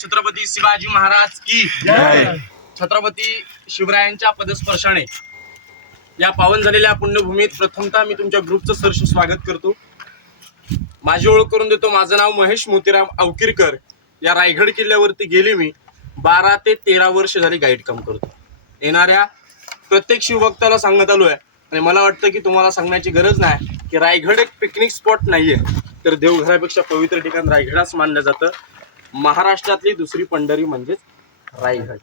छत्रपती शिवाजी महाराज की जय. छत्रपती शिवरायांच्या पदस्पर्शाने या पावन झालेल्या पुण्यभूमीत प्रथमतः मी तुमच्या ग्रुपचं सरस स्वागत करतो. माझी ओळख करून देतो. माझं नाव महेश मोतीराम अवकिरकर. या रायगड किल्ल्यावरती गेले मी 12 ते 13 वर्ष झाली गाईड काम करतो. येणाऱ्या प्रत्येक शिवभक्ताला सांगत आलोय आणि मला वाटतं की तुम्हाला सांगण्याची गरज नाही की रायगड एक पिकनिक स्पॉट नाहीये, तर देवघरापेक्षा पवित्र ठिकाण रायगडच मानलं जातं. महाराष्ट्रातली दुसरी पंढरी म्हणजेच रायगड.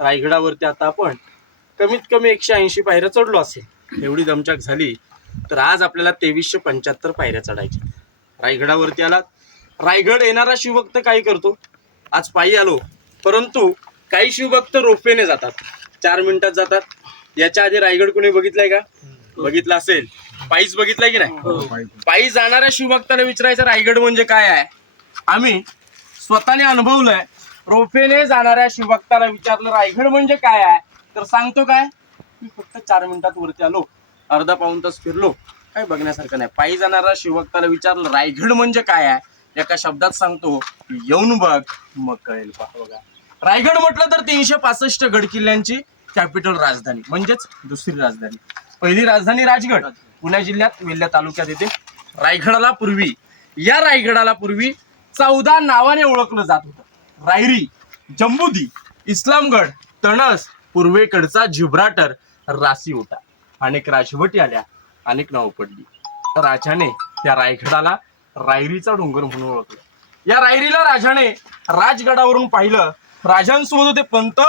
रायगडावरती आता आपण कमीत कमी 180 पायऱ्या चढलो असेल. एवढी दमछाक झाली तर आज आपल्याला 2375 पायऱ्या चढायच्या. रायगडावरती आलात. रायगड येणारा शिवभक्त काय करतो? आज पायी आलो, परंतु काही शिवभक्त रोपवेने जातात, 4 मिनिटात जातात. याच्या आधी रायगड कोणी बघितलाय का? बघितला असेल. पायीच बघितलाय की नाही? पायी जाणाऱ्या शिवभक्ताला विचारायचं रायगड म्हणजे काय आहे. आम्ही स्वतःने अनुभवलंय. रोपवेने जाणाऱ्या शिवभक्ताला विचारलं रायगड म्हणजे काय आहे, तर सांगतो काय, मी फक्त 4 मिनिटात वरती आलो, अर्धा पाऊण तास फिरलो, काय बघण्यासारखं नाही. पायी जाणाऱ्या शिवभक्ताला विचारलं रायगड म्हणजे काय आहे, एका शब्दात सांगतो, येऊन बघ मग कळेल. बघा, रायगड म्हटलं तर 365 गड किल्ल्यांची कॅपिटल राजधानी, म्हणजेच दुसरी राजधानी. पहिली राजधानी राजगड पुणे जिल्ह्यात वेल्हा तालुक्यात येते. या रायगडाला पूर्वी 14 नावाने ओळखलं जात होतं. रायरी, जंबुदी, इस्लामगड, तणस, पूर्वेकडचा जिब्राटर, रासीओटा. अनेक राजवटी आल्या, अनेक नावं पडली. राजाने या रायगडाला रायरीचा डोंगर म्हणून ओळखलं. या रायरीला राजाने राजगडावरून पाहिलं. राजांसोबत होते पंत,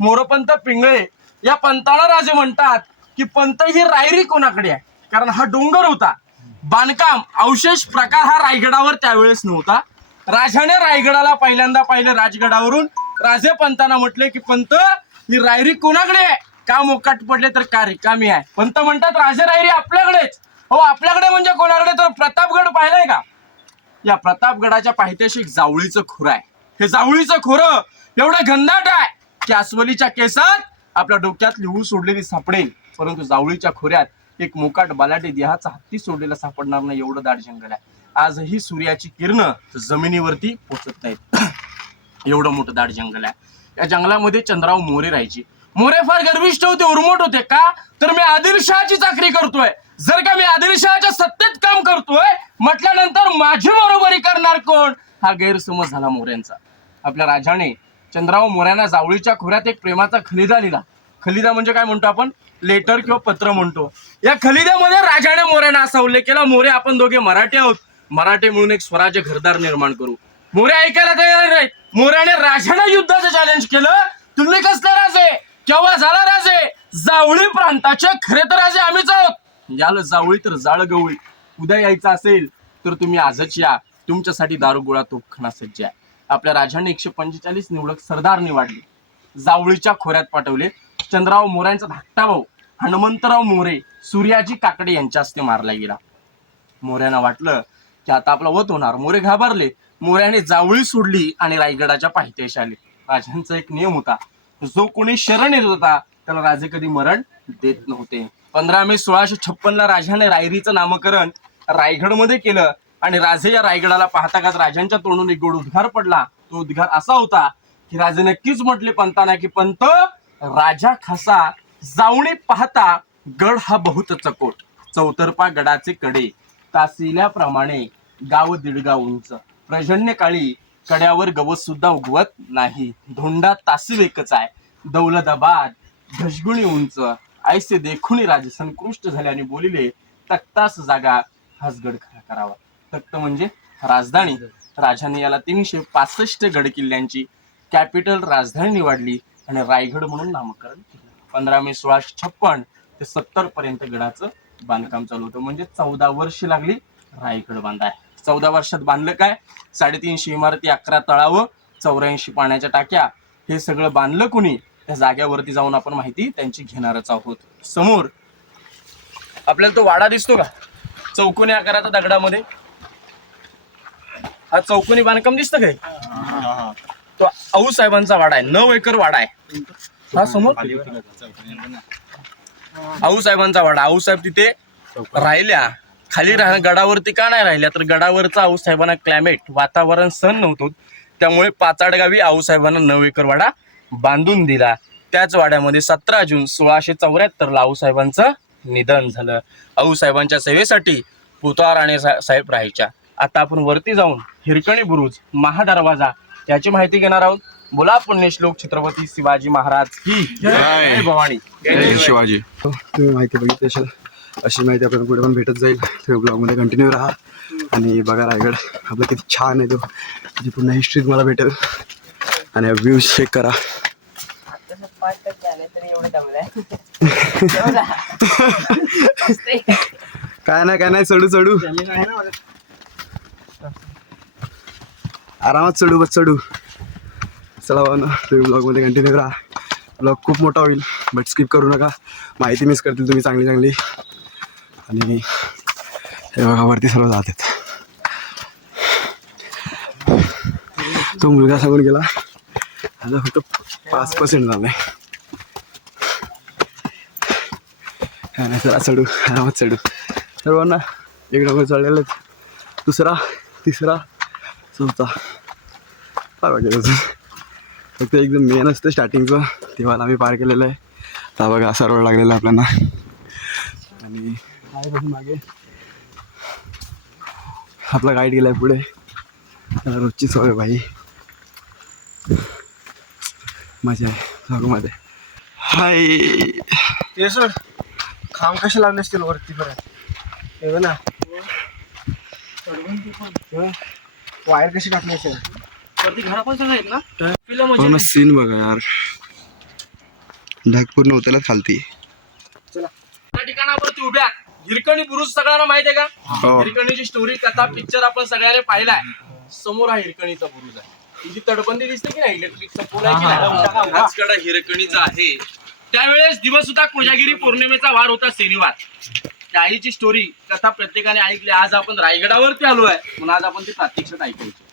मोरपंत, पिंगळे. या पंताला राजे म्हणतात की पंत ही रायरी कोणाकडे आहे, कारण हा डोंगर होता. बांधकाम अवशेष प्रकार हा रायगडावर त्यावेळेस नव्हता. राजाने रायगडाला पहिल्यांदा पाहिलं राजगडावरून. राजे पंतांना म्हटले की पंत ही रायरी कोणाकडे आहे, का मोकाट पडले तर का रिकामी आहे. पंत म्हणतात राजे रायरी आपल्याकडेच. हो, आपल्याकडे म्हणजे कोणाकडे, तर प्रतापगड पाहिलाय का? या प्रतापगडाच्या पायथ्याशी एक जावळीचं खोरं आहे. हे जावळीचं खोरं एवढं घनदाट आहे की अस्वलीच्या केसात आपल्या डोक्यात लिहू सोडलेली सापडेल, परंतु जावळीच्या खोऱ्यात एक मोकाट बलाढ्य देहाचा हत्ती सोडलेला सापडणार नाही, एवढं दाट जंगल आहे. आजही सूर्याची किरण जमिनीवरती पोचत नाहीत, एवढं मोठं दाट जंगल आहे. या जंगलामध्ये चंद्रराव मोरे राहायचे. मोरे फार गर्विष्ठ होते, उर्मट होते. का तर मी आदिलशहाची चाकरी करतोय. जर का मी आदिलशहाच्या सत्तेत काम करतोय म्हटल्यानंतर माझी बरोबरी करणार कोण, हा गैरसमज झाला मोऱ्यांचा. आपल्या राजाने चंद्रराव मोऱ्यांना जावळीच्या खोऱ्यात एक प्रेमाचा खलिदा लिहिला. खलिदा म्हणजे काय म्हणतो आपण, लेटर किंवा पत्र म्हणतो. या खलिद्यामध्ये राजाने मोऱ्यांना असा उल्लेख केला, मोरे आपण दोघे मराठी आहोत, मराठी म्हणून एक स्वराज्य घरदार निर्माण करू. मोरे ऐकायला तयार नाहीत. मोऱ्याने राजाला युद्धाचं चॅलेंज केलं. तुम्ही कसले राजे, केव्हा झाला राजे, जावळी प्रांताचे खरे तर राजे आम्हीच आहोत. झालं जावळी तर जाळ गवळी. उद्या यायचं असेल तर तुम्ही आजच या, तुमच्यासाठी दारुगोळा तोफखाना सज्ज आहे. आपल्या राजाने 145 निवडक सरदार निवडले, जावळीच्या खोऱ्यात पाठवले. चंद्रराव मोऱ्यांचा धाकटा भाऊ हनुमंतराव मोरे सूर्याजी काकडे यांच्या हस्ते मारला गेला. मोऱ्यांना वाटलं की आता आपला वध होणार. मोरे घाबरले. मोऱ्याने जावळी सोडली आणि रायगडाच्या पायथ्याशी आले. राजांचा एक नियम होता, जो कोणी शरण येत होता त्याला राजे कधी मरण देत नव्हते. 15 मे 1656 राजाने रायरीचं नामकरण रायगडमध्ये केलं आणि राजे या रायगडाला पाहताच राजांच्या तोंडून एक गोड उद्गार पडला. तो उद्गार असा होता की राजे नक्कीच म्हटले पंतांना की पंत, राजा खासा जावणी पाहता गड हा बहुत चकोट. चौतर्फा गडाचे कडे तासिल्याप्रमाणे गाव दीडगाव उंच. पर्जन्य काळी कड्यावर गवत सुद्धा उगवत नाही. धोंडा तासी एकच आहे. दौलताबाद धशगुणी उंच. ऐसे देखुनी राजे संकृष्ट झाले आणि बोलिले, तख्तास जागा हाच गड खरा करावा. तख्त म्हणजे राजधानी. राजाने याला 365 गड किल्ल्यांची कॅपिटल राजधानी निवडली आणि रायगड म्हणून नामकरण केलं. 15 मे 1656 ते 70 पर्यंत गडाचं बांधकाम चालू होतं. म्हणजे 14 वर्ष लागली रायगड बांधाय. 14 वर्षात बांधलं काय, 350 इमारती, 11 तळावं, 84 पाण्याच्या टाक्या. हे सगळं बांधलं कुणी, त्या जाग्यावरती जाऊन आपण माहिती त्यांची घेणारच आहोत. समोर आपल्याला तो वाडा दिसतो का, चौकोनी आकाराचा दगडामध्ये. हा चौकोनी बांधकाम दिसतं काय, तो आऊसाहेबांचा वाडा आहे. 9 एकर वाडा आहे हा समोर. आऊसाहेबांचा वाडा. आऊसाहेब तिथे राहिल्या खाली गडावरती का नाही राहिल्या तर गडावरचा आऊसाहेबांना क्लायमेट वातावरण सहन नव्हतं, त्यामुळे पाचाडगावी आऊसाहेबांना 9 एकर वाडा बांधून दिला. त्याच वाड्यामध्ये 17 जून 1674 आऊसाहेबांचं निधन झालं. आऊसाहेबांच्या सेवेसाठी पुतार आणि साहेब राहायच्या. आता आपण वरती जाऊन हिरकणी बुरुज, महादरवाजा याची माहिती घेणार आहोत. बोला पुण्यश्लोक छत्रपती शिवाजी महाराज की जय. भवानी जय शिवाजी. तुम्ही माहिती बघितली असेल, अशी माहिती आपल्याला पुढे पण भेटत जाईल. तुम्ही ब्लॉगमध्ये कंटिन्यू राहा आणि बघा रायगड आपला किती छान आहे तो, जी पुन्हा हिस्ट्री तुम्हाला भेटेल. आणि व्ह्यूज चेक करा. काय नाही चढू आरामात चढू चढू. चला बघा ना, तुम्ही ब्लॉगमध्ये कंटिन्यू राहा. ब्लॉग खूप मोठा होईल, बट स्किप करू नका. माहिती मिस करतील तुम्ही चांगली. आणि हे बघा वरती सर्व जात आहेत. तो मुलगा सांगून गेला, आता फक्त 5% झालाय. नाही चला चढू, आरामात चढू. सर्वांना एक डोंगर चढलेले आहेत, दुसरा, तिसरा, चौथा. बघा फक्त एकदम मेन असतं स्टार्टिंगचं, तेव्हा आम्ही पार केलेलं आहे. तर बघा सर्व लागलेलं आहे आपल्याला. आणि काय बघून मागे आपला गाईड गेलाय पुढे. रोजची सवय भाई, मजा आहे ब्लॉगमध्ये. हाय ते सर खांब कसे लावले असतील वरती परत, हे ना वायर कशी टाकली असेल वरती. घरा पण सगळं आहेत ना. सीन बघा यार, ढग पूर्ण उतरला खालती. चला त्या ठिकाणावरती उभ्या हिरकणी बुरुज सगळ्यांना माहित आहे का? हिरकणीची स्टोरी, कथा, पिक्चर आपण सगळ्यांनी पाहिलाय. समोर हा हिरकणीचा बुरुज आहे. तिची तटबंदी दिसते की नाही, इलेक्ट्रिकचा पोल आहे की नाही, हाच कडा हिरकणीचा आहे. त्यावेळेस दिवस होता कोजागिरी पौर्णिमेचा वार होता शनिवार. त्या आईची स्टोरी, कथा प्रत्येकाने ऐकली. आज आपण रायगडावरती आलो आहे म्हणून आज आपण ती प्रत्यक्षात ऐकायची.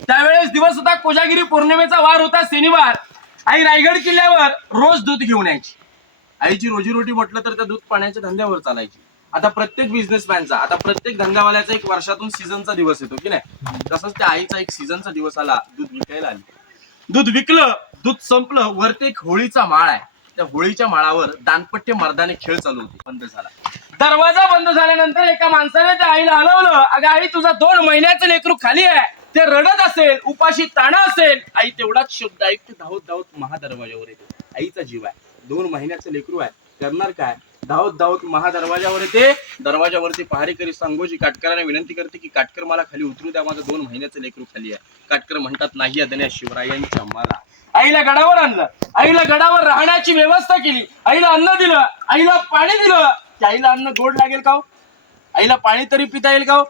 त्यावेळेस दिवस होता कोजागिरी पौर्णिमेचा वार होता शनिवार. आई रायगड किल्ल्यावर रोज दूध घेऊन यायची. आईची रोजीरोटी म्हटलं तर त्या दूध पाण्याच्या धंद्यावर चालायची. आता प्रत्येक बिझनेसमॅनचा, आता प्रत्येक धंदावाल्याचा एक वर्षातून सीझनचा दिवस येतो की नाही, तसंच त्या आईचा एक सीझनचा दिवस आला. दूध विकायला आली. दूध विकलं, दूध संपलं. वरती एक होळीचा माळ आहे. त्या होळीच्या माळावर दानपट्टे मर्दाने खेळ चालू होते. बंद झाला. दरवाजा बंद झाल्यानंतर एका माणसाने त्या आईला हलवलं. अगं आई, तुझा 2 महिन्याचं लेकरू खाली आहे, ते रडत असेल, उपाशी ताणा असेल. आई तेवढाच शब्द ऐकते, धावत धावत महादरवाजावर येते. आईचा जीव आहे, 2 महिन्याचं लेकरू आहे, करणार काय? धावत धावत महादरवाजावर येते. दरवाजावरती पहारेकरी सांगोजी काटकराने विनंती करते की काटकर मला खाली उतरू द्या, माझं 2 महिन्याचं लेकरू खाली आहे. काटकर म्हणतात नाही अदन्या शिवरायांच्या मारा. आईला गडावर आणलं, आईला गडावर राहण्याची व्यवस्था केली, आईला अन्न दिलं, आईला पाणी दिलं. त्या आईला अन्न गोड लागेल का? आईला पाणी तरी पिता येईल का?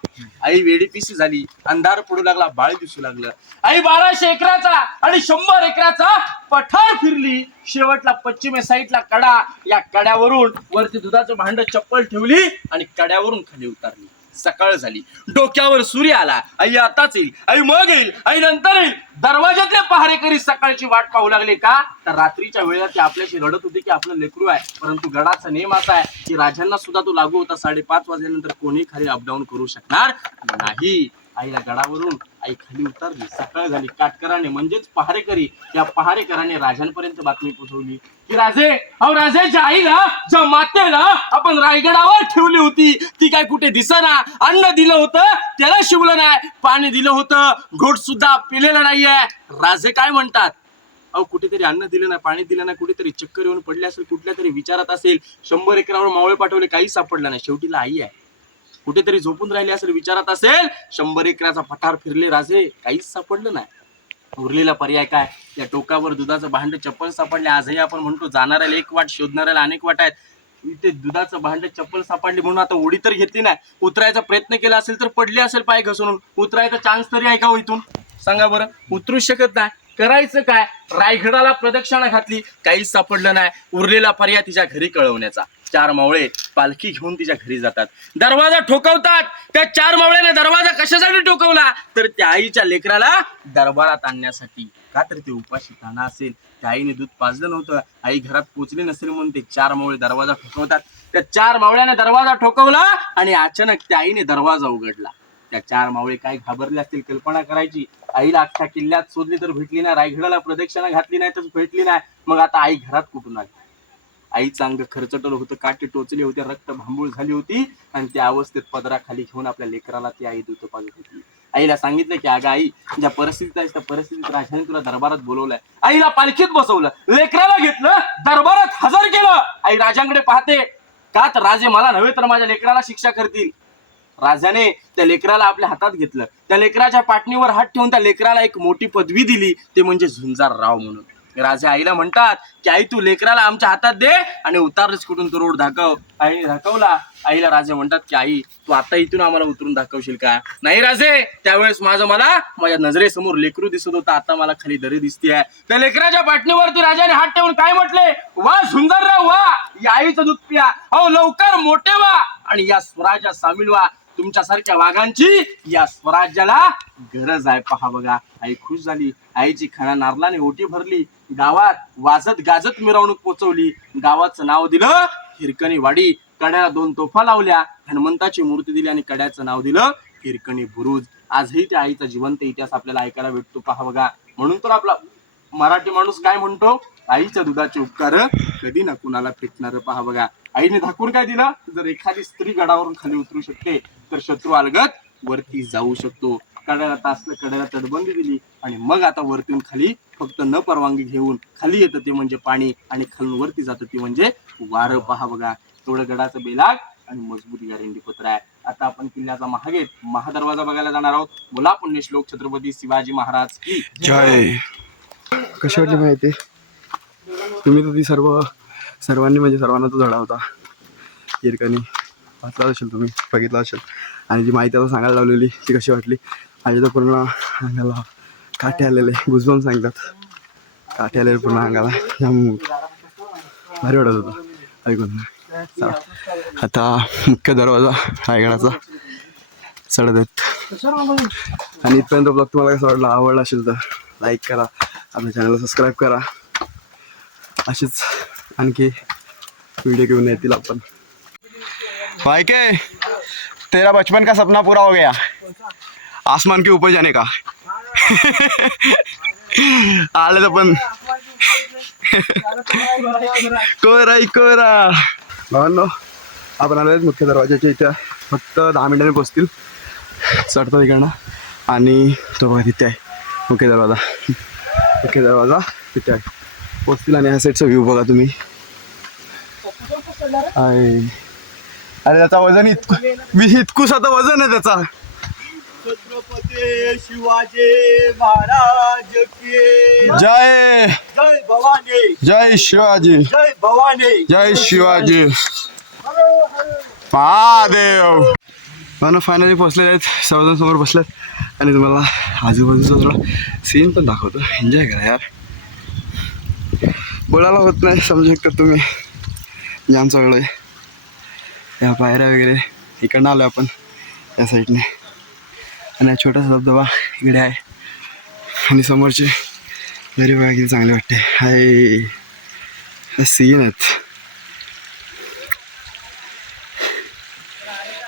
आई वेडी पिसी झाली. अंधार पडू लागला, बाळ दिसू लागलं. आई 1200 एकराचा आणि 100 एकराचा पठार फिरली. शेवटला पश्चिमे साईडला कडा. या कड्यावरून वरती दुधाचं भांड चप्पल ठेवली आणि कड्यावरून खाली उतरली. सकाळ झाली, डोक्यावर सूर्य आला. आई आताच येईल, आई मग येईल, आई नंतर येईल. दरवाजातले पहारेकरी सकाळची वाट पाहू लागले का? तर रात्रीच्या वेळेला ते आपल्याशी रडत होते की आपलं लेकरू आहे. परंतु गडाचा नियम असा आहे की राजांना सुद्धा तो लागू होता. 5:30 वाजल्यानंतर कोणी खाली अपडाऊन करू शकणार नाही. आईला गडावरून आई खाली उतरली. सकाळ झाली. काटकराने म्हणजेच पहारेकरी, या पहारेकराने राजांपर्यंत बातमी पोहोचवली की राजे, अहो राजाच्या आईला, ज्या मातेला आपण रायगडावर ठेवली होती, ती काय कुठे दिसेना. अन्न दिलं होतं त्याला शिवलं नाही, पाणी दिलं होतं घोट सुद्धा पिलेलं नाहीये. राजे काय म्हणतात, अहो कुठेतरी अन्न दिलं नाही, पाणी दिलं नाही, कुठेतरी चक्कर येऊन पडले असेल, कुठल्या तरी विचारात असेल. 100 एकरावर मावळे पाठवले, काहीच सापडलं नाही. शेवटीला आई आहे, कुठेतरी झोपून राहिले असेल, विचारात असेल. 100 एकराचा पठार फिरले राजे, काहीच सापडलं नाही. उरलेला पर्याय काय? या टोकावर दुधाचं भांड चप्पल सापडले. आजही आपण म्हणतो जाणाऱ्याला एक वाट, शोधणाऱ्याला अनेक वाट आहेत. इथे दुधाचं भांड चप्पल सापडली म्हणून आता उडी तर घेतली नाही. उतरायचा प्रयत्न केला असेल तर पडले असेल पाय घसरून. उतरायचा चान्स तरी आहे का हो इथून? सांगा बरं. उतरू शकत नाही, करायचं काय? रायगडाला प्रदक्षिणा घातली, काहीच सापडलं नाही. उरलेला पर्याय तिच्या घरी कळवण्याचा. 4 मावळे पालखी घेऊन तिच्या घरी जातात. दरवाजा ठोकवतात. त्या 4 मावळ्याने दरवाजा कशासाठी ठोकवला? तर त्या आईच्या लेकराला दरबारात आणण्यासाठी. का तर ते उपाशी ताना असेल. त्या आईने दूध पाजलं नव्हतं. आई घरात पोचली नसेल म्हणून ते 4 मावळे दरवाजा ठोकवतात. त्या 4 मावळ्याने दरवाजा ठोकवला आणि अचानक त्या आईने दरवाजा उघडला. त्या 4 मावळे काय घाबरले असतील कल्पना करायची. आईला अख्ख्या किल्ल्यात शोधली तर भेटली नाही, रायगडाला प्रदक्षिणा घातली नाही तर भेटली नाही. मग आता आई घरात कुठून आली? आईचं अंग खरचटलं होतं, काटे टोचले होते, रक्त भांबूळ झाली होती आणि त्या अवस्थेत पदराखाली घेऊन आपल्या लेकराला ती आई दूध पाजत होती. आईला सांगितलं की अगं आई, ज्या परिस्थितीत आहेस त्या परिस्थितीत राजाने तुला दरबारात बोलवलंय. आईला पालखीत बसवलं, लेकराला घेतलं, दरबारात हजर केलं. आई राजांकडे पाहते, का तर राजे मला नव्हे तर माझ्या लेकराला शिक्षा करतील. राजाने त्या लेकराला आपल्या हातात घेतलं, त्या लेकराच्या पाटणीवर हात ठेवून त्या लेकराला एक मोठी पदवी दिली, ते म्हणजे झुंजार राव म्हणून. राजा आईला म्हणतात की आई तू लेकराला आमच्या हातात दे आणि उतारच कुठून तो रोड दाखव. आईने दाखवला. आईला राजे म्हणतात की आई तू आता इथून आम्हाला उतरून दाखवशील का? नाही राजे, त्यावेळेस मला माझ्या नजरेसमोर लेकरू दिसत होता, आता मला खाली दरी दिसतीये. त्या लेकराच्या पाटणीवरती राजाने हात ठेवून काय म्हटले? वा सुंदरराव वा, या आईचं दूध पिया, अहो लवकर मोठे व्हा आणि या स्वराज्यात सामील व्हा. तुमच्यासारख्या वाघांची या स्वराज्याला गरज आहे. पहा बघा, आई खुश झाली. आईची खणा नारलाने ओटी भरली. गावात वाजत गाजत मिरवणूक पोचवली. गावाचं नाव दिलं हिरकणी वाडी. कड्याला 2 तोफा लावल्या, हनुमंताची मूर्ती दिली आणि कड्याचं नाव दिलं हिरकणी बुरुज. आजही त्या आईचा जिवंत इतिहास आपल्याला ऐकायला भेटतो. पहा बघा, म्हणून तर आपला मराठी माणूस काय म्हणतो? आईच्या दुधाचे उपकार कधी ना कुणाला फिटणार. पहा बघा, आईने दाखवून काय दिलं? जर एखादी स्त्री गडावरून खाली उतरू शकते तर शत्रू अलगत वरती जाऊ शकतो. कड्याला तासलं, कड्याला तटबंदी दिली आणि मग आता वरतून खाली फक्त न परवानगी घेऊन खाली येतं ते म्हणजे पाणी आणि खालून वरती जातं ते म्हणजे वारं. पहा बघा, तेवढं गडाचं बेलाग आणि मजबूत गॅरंटी पत्र आहे. आता आपण किल्ल्याचा महागेट महादरवाजा बघायला जाणार आहोत. बोला पुण्यश्लोक छत्रपती शिवाजी महाराज की जय. कशी वाटली माहिती? तुम्ही तर ती सर्वांनी म्हणजे सर्वांना तो धडा होता हिरकणी वाचला असेल, तुम्ही बघितला असेल. आणि जी माहिती आता सांगायला लावलेली ती कशी वाटली? माझ्या तर पूर्ण अंगाला काटे आलेले, गुजबम सांगतात, काटे आलेले पूर्ण अंगाला. जाम भारी वाटत होतं ऐकून. चला, आता मुख्य दरवाजा रायगडाचा चढत आहेत. आणि इथपर्यंत ब्लॉग तुम्हाला कसा वाटला? आवडला असेल तर लाईक करा, आपल्या चॅनलला सबस्क्राईब करा. असेच आणखी व्हिडिओ घेऊन येतील आपण. भाई के तेरा बचपन का सपना पूरा हो गया, आसमान के ऊपर जाने का. आले तर पण कोरा भावांनो, आपण आलो मुख्य दरवाजाच्या इथे. फक्त 10 मिनिटांनी पोचतील. चढतो इकडनं आणि तो बघा तिथे आहे मुख्य दरवाजा. मुख्य दरवाजा तिथे आहे, पोचतील. आणि ह्या साईडचा व्ह्यू बघा तुम्ही. अरे त्याचा वजन इतकूस आता वजन आहे त्याचा. छत्रपती शिवाजी महाराज की जय जय भवानी, जय शिवाजी, जय भवानी, जय शिवाजी महादेव. मला फायनली पोचलेले आहेत, सर्वजण समोर बसलेत आणि तुम्हाला आजूबाजूचा थोडा सीन पण दाखवतो. एन्जॉय करा यार. बोलायला होत नाही, समजू शकता तुम्ही. जाम सगळं आहे. या पायऱ्या वगैरे इकडनं आलो आपण या साईडने. आणि हा छोटासा धबधबा इकडे आहे. आणि समोरचे घरी बघा किती चांगले वाटते. हाय सीन आहेत,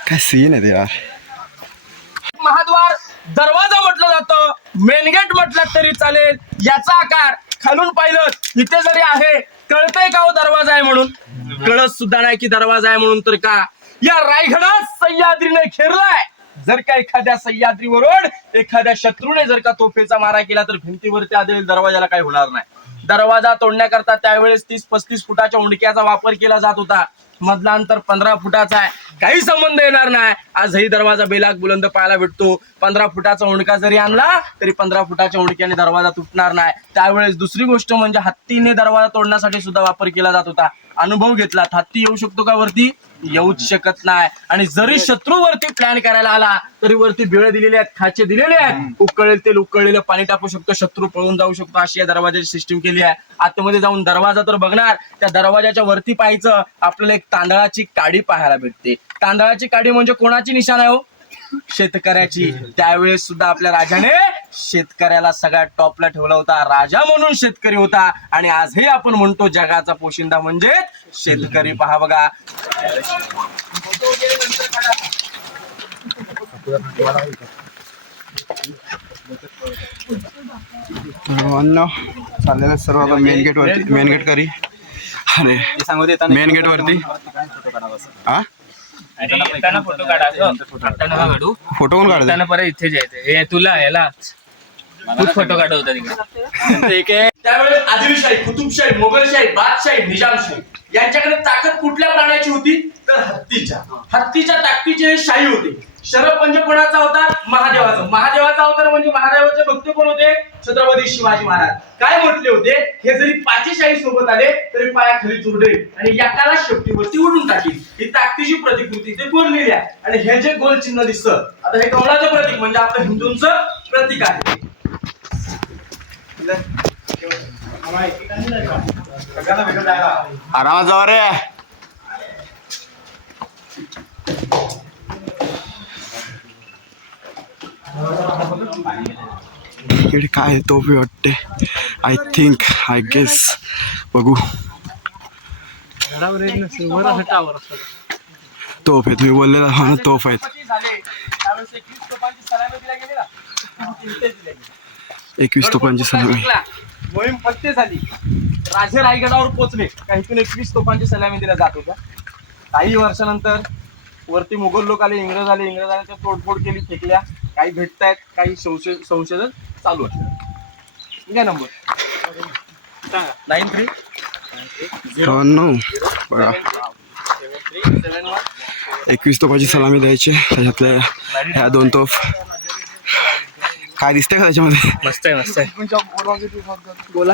काय सीन आहेत यार. महाद्वार दरवाजा म्हटलं जातं, मेन गेट म्हटलं तरी चालेल. याचा आकार खालून पाहिलं इथे जरी आहे, कळतंय का हो दरवाजा आहे म्हणून? कळत सुद्धा नाही की दरवाजा आहे म्हणून. तर का या रायगडात सह्याद्रीने घेरलाय. जर का एखाद्या सह्याद्रीवरून एखाद्या शत्रूने जर का तोफेचा मारा केला तर भिंतीवरती आलेल्या दरवाजाला काही होणार नाही. दरवाजा तोडण्याकरता त्यावेळेस 30-35 फुटाच्या उंडक्याचा वापर केला जात होता. मधला अंतर 15 फुटाचा आहे, काही संबंध येणार नाही. आजही दरवाजा बेलाग बुलंद पाहायला भेटतो. 15 फुटाचा उंडका जरी आणला तरी 15 फुटाच्या उंडक्याने दरवाजा तुटणार नाही. त्यावेळेस दुसरी गोष्ट म्हणजे हत्तीने दरवाजा तोडण्यासाठी सुद्धा वापर केला जात होता. अनुभव घेतला, हत्ती येऊ शकतो का वरती? येऊच शकत नाही. आणि जरी शत्रू वरती प्लॅन करायला आला तरी वरती बिळे दिलेले आहेत, खाचे दिलेले आहेत. उकळेल तेल उकळलेलं पाणी टाकू शकतो, शत्रू पळून जाऊ शकतो, अशी या दरवाजाची सिस्टीम केली आहे. आतमध्ये जाऊन दरवाजा तर बघणार, त्या दरवाजाच्या वरती पाहायचं आपल्याला एक तांदळाची काडी पाहायला भेटते. तांदळाची काडी म्हणजे कोणाची निशाण आहे हो? शेतकऱ्याची. त्यावेळेस सुद्धा आपल्या राजाने शेतकऱ्याला सगळ्यात टॉपला ठेवला होता. राजा म्हणून शेतकरी होता. आणि आजही आपण म्हणतो जगाचा पोशिंदा म्हणजे शेतकरी. पहा बघा. चाललेलं सर्व आता मेन गेट वरती, मेन गेट करी आणि मेन गेट वरती हा फोटो काढा फोटो कोण काढतो? परत इथे जायचं तुला याला फोटो काढत होता तिकडे. त्यावेळेस आदिलशाही, कुतुबशाही, मोगलशाही, बादशाही, निजामशाही यांच्याकडे ताकद कुठल्या प्राण्याची होती तर हत्तीच्या ताकदीचे हे शाही होते. शरफ म्हणजे कोणाचा होता? महादेवाचा अवतार म्हणजे महादेवाचे भक्त कोण होते? छत्रपती शिवाजी महाराज. काय म्हटले होते? हे जरी पाचीशाही सोबत आले तरी पायाखाली चुरडे आणि एकाला शेपटीवरती उडून टाकील. ही ताकदीची प्रतिकृती ते बोललेली आहे. आणि हे जे गोल चिन्ह दिसतं आता हे कमळाचं प्रतीक म्हणजे आपलं हिंदूंचं प्रतीक आहे. आरामात जावा रे. इकडे काय तोफ वाटते. आय थिंक आय गेस बघू. तोफ आहे तुम्ही बोललेला हा ना, तोफ आहेत. 21 तोफांची सलामी. मोहीम फत्ते झाली. राजे रायगडावर पोहोचले. काहीतून 21 तोफांची सलामी दिल्या जात होत्या. काही वर्षानंतर वरती मुघल लोक आले, इंग्रज आले. इंग्रजांच्या तोडफोड केली, फेकल्या. काही भेटतायत, काही संशोधन चालू आहे. घ्या नंबर 93 बघा 21 तोफाची सलामी द्यायची. त्याच्यातल्या ह्या 2 तोफ काय दिसतंय का त्याच्यामध्ये? मस्त आहे मस्त आहे.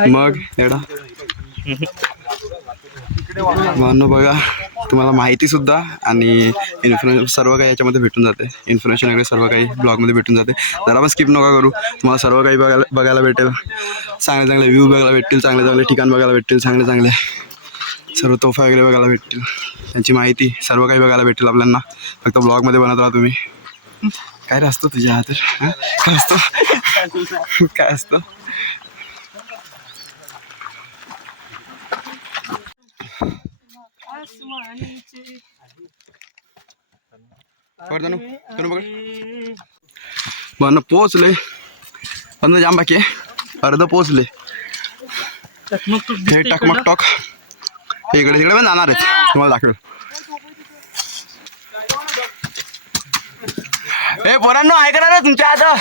मग एवढा मानो बघा. तुम्हाला माहिती सुद्धा आणि सर्व काही याच्यामध्ये भेटून जाते. इन्फॉर्मेशन वगैरे सर्व काही ब्लॉगमध्ये भेटून जाते. जरा पण स्किप नका करू. तुम्हाला सर्व काही बघायला भेटेल. चांगले चांगले व्ह्यू बघायला भेटतील, चांगले चांगले ठिकाण बघायला भेटतील, चांगले चांगले सर्व तोफा वगैरे बघायला भेटतील. त्यांची माहिती सर्व काही बघायला भेटेल आपल्याला. फक्त ब्लॉगमध्ये बनत राहा तुम्ही. काय रे असतो तुझ्या हातात? काय असतो? काय असतं? बन पोचले. बंद जाम बाकी अर्ध पोचले. हे टकमक टॉक इकडे तिकडे पण जाणार आहेत. तुम्हाला दाखवेल. हे पोरांनो ऐकणार ना तुमच्या आता.